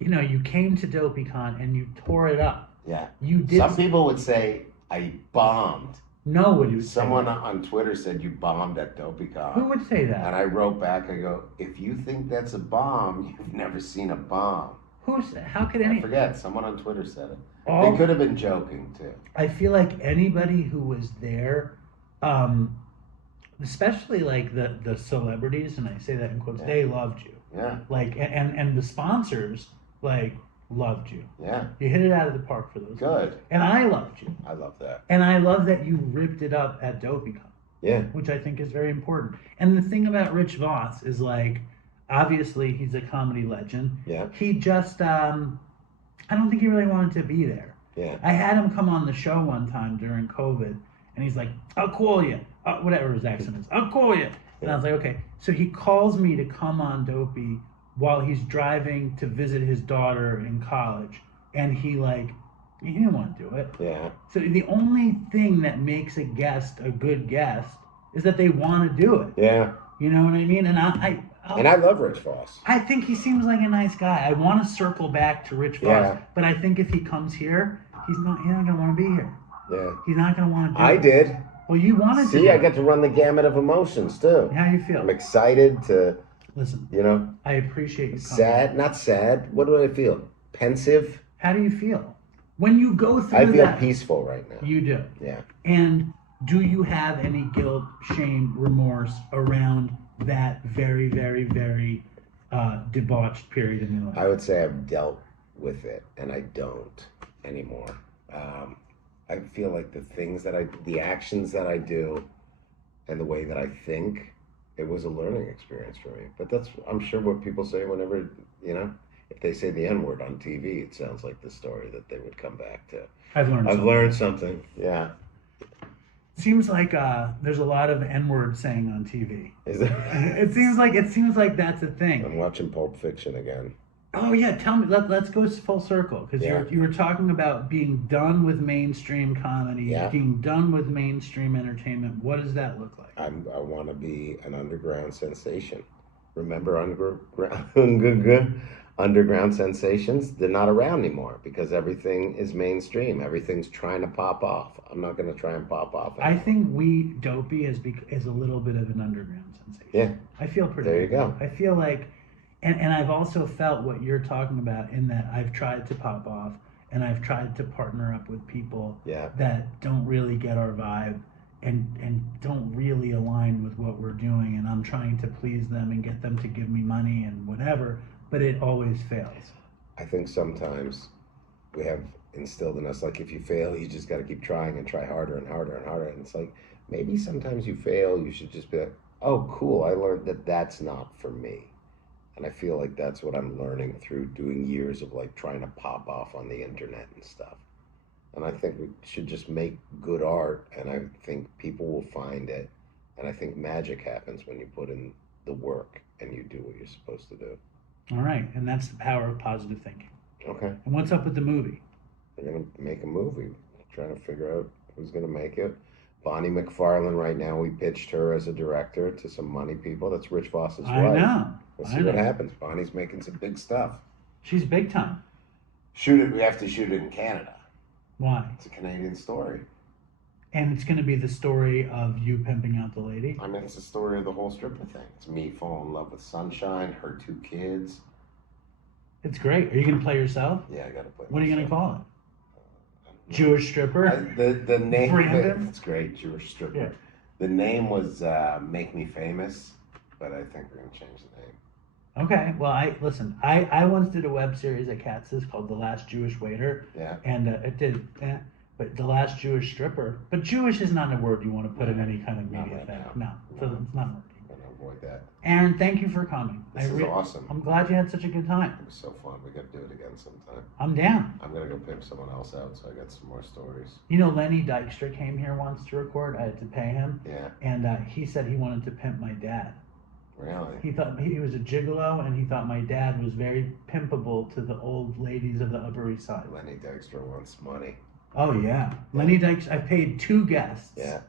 you came to Dopeycon and you tore it up. Yeah. You did. Some people would say I bombed. Nobody would say Someone that. on Twitter said you bombed at Dopeycon. Who would say that? And I wrote back, I go, if you think that's a bomb, you've never seen a bomb. How could I forget. Someone on Twitter said it. Oh. They could have been joking too. I feel like anybody who was there, especially like the celebrities, and I say that in quotes, they loved you. Yeah. Like, and the sponsors, like, loved you. Yeah. You hit it out of the park for those. Good. And I loved you. I love that. And I love that you ripped it up at Dopeycon. Yeah. Which I think is very important. And the thing about Rich Voss is, like, obviously he's a comedy legend. Yeah. He just, I don't think he really wanted to be there. Yeah. I had him come on the show one time during COVID, and he's like, I'll call you. Whatever his accent is. I'll call you. And I was like, okay. So he calls me to come on Dopey while he's driving to visit his daughter in college. And he didn't want to do it. Yeah. So the only thing that makes a guest a good guest is that they want to do it. Yeah. You know what I mean? And I love Rich Voss. I think he seems like a nice guy. I want to circle back to Rich Voss, Yeah. but I think if he comes here, he's not going to want to be here. Yeah. He's not going to want to do it. I did. Well, you wanted to. See, I get to run the gamut of emotions too. How you feel? I'm excited to, Listen, I appreciate you coming. sad, not sad. What do I feel? Pensive? How do you feel? When you go through I feel that, peaceful right now. you do. Yeah. And do you have any guilt, shame, remorse around that very, very, very debauched period in your life? I would say I've dealt with it, and I don't anymore. I feel like the actions that I do, and the way that I think, it was a learning experience for me. But that's, I'm sure, what people say whenever, if they say the N-word on TV, it sounds like the story that they would come back to. I've learned something. Yeah. Seems like there's a lot of N-word saying on TV. Is there? It seems like that's a thing. I'm watching Pulp Fiction again. Oh yeah, tell me. Let's go full circle, because you were talking about being done with mainstream comedy, being done with mainstream entertainment. What does that look like? I want to be an underground sensation. Remember underground sensations? They're not around anymore because everything is mainstream. Everything's trying to pop off. I'm not going to try and pop off anymore. I think Dopey is a little bit of an underground sensation. Yeah. I feel pretty. There you go. I feel like, and I've also felt what you're talking about in that I've tried to pop off, and I've tried to partner up with people that don't really get our vibe and don't really align with what we're doing, and I'm trying to please them and get them to give me money and whatever, but it always fails. I think sometimes we have instilled in us, like, if you fail, you just got to keep trying and try harder and harder and harder. And it's like, maybe sometimes you fail, you should just be like, oh, cool, I learned that that's not for me. And I feel like that's what I'm learning through doing years of, like, trying to pop off on the internet and stuff. And I think we should just make good art, and I think people will find it. And I think magic happens when you put in the work and you do what you're supposed to do. All right, and that's the power of positive thinking. Okay. And what's up with the movie? They're going to make a movie. Trying to figure out who's going to make it. Bonnie McFarlane right now, we pitched her as a director to some money people. That's Rich Voss's wife. I know. We'll see what happens. Bonnie's making some big stuff. She's big time. We have to shoot it in Canada. Why? It's a Canadian story. And it's going to be the story of you pimping out the lady? I mean, it's the story of the whole stripper thing. It's me falling in love with Sunshine, her 2 kids. It's great. Are you going to play yourself? Yeah, I got to play What are you going to myself. call it? Jewish stripper? The name, Brandon? it's great, Jewish stripper. Yeah. The name was Make Me Famous, but I think we're going to change the name. Okay, well, I once did a web series at Katz's called The Last Jewish Waiter. Yeah. And it did, but The Last Jewish Stripper. But Jewish is not a word you want to put in any kind of media thing. No, so it's not working. I'm going to avoid that. Aaron, thank you for coming. This is awesome. I'm glad you had such a good time. It was so fun. We got to do it again sometime. I'm down. I'm going to go pimp someone else out, so I got some more stories. You know, Lenny Dykstra came here once to record. I had to pay him. Yeah. And he said he wanted to pimp my dad. Really? He thought he was a gigolo, and he thought my dad was very pimpable to the old ladies of the Upper East Side. Lenny Dykstra wants money. Oh, yeah. Lenny Dykstra, I paid 2 guests. Yeah.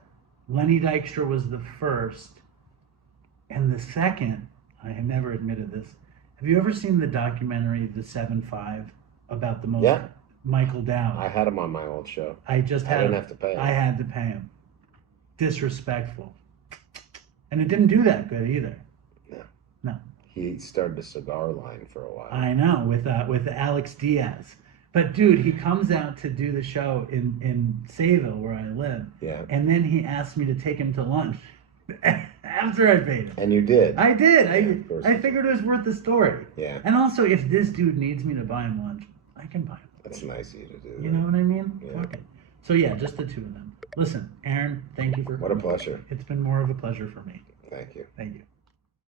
Lenny Dykstra was the first, and the second, I have never admitted this. Have you ever seen the documentary The 7-5 about the most Yeah. Michael Dowd? I had him on my old show. I just I had didn't have to pay him. I had to pay him. Disrespectful. And it didn't do that good either. No. He started a cigar line for a while. I know, with Alex Diaz. But dude, he comes out to do the show in Sayville where I live. Yeah. And then he asked me to take him to lunch after I paid him. And you did. I did. of course I you figured it was worth the story. Yeah. And also, if this dude needs me to buy him lunch, I can buy him. That's nice of you to do. You know what I mean? Yeah. Okay. So yeah, just the two of them. Listen, Aaron, thank you for What a pleasure. It's been more of a pleasure for me. Thank you. Thank you.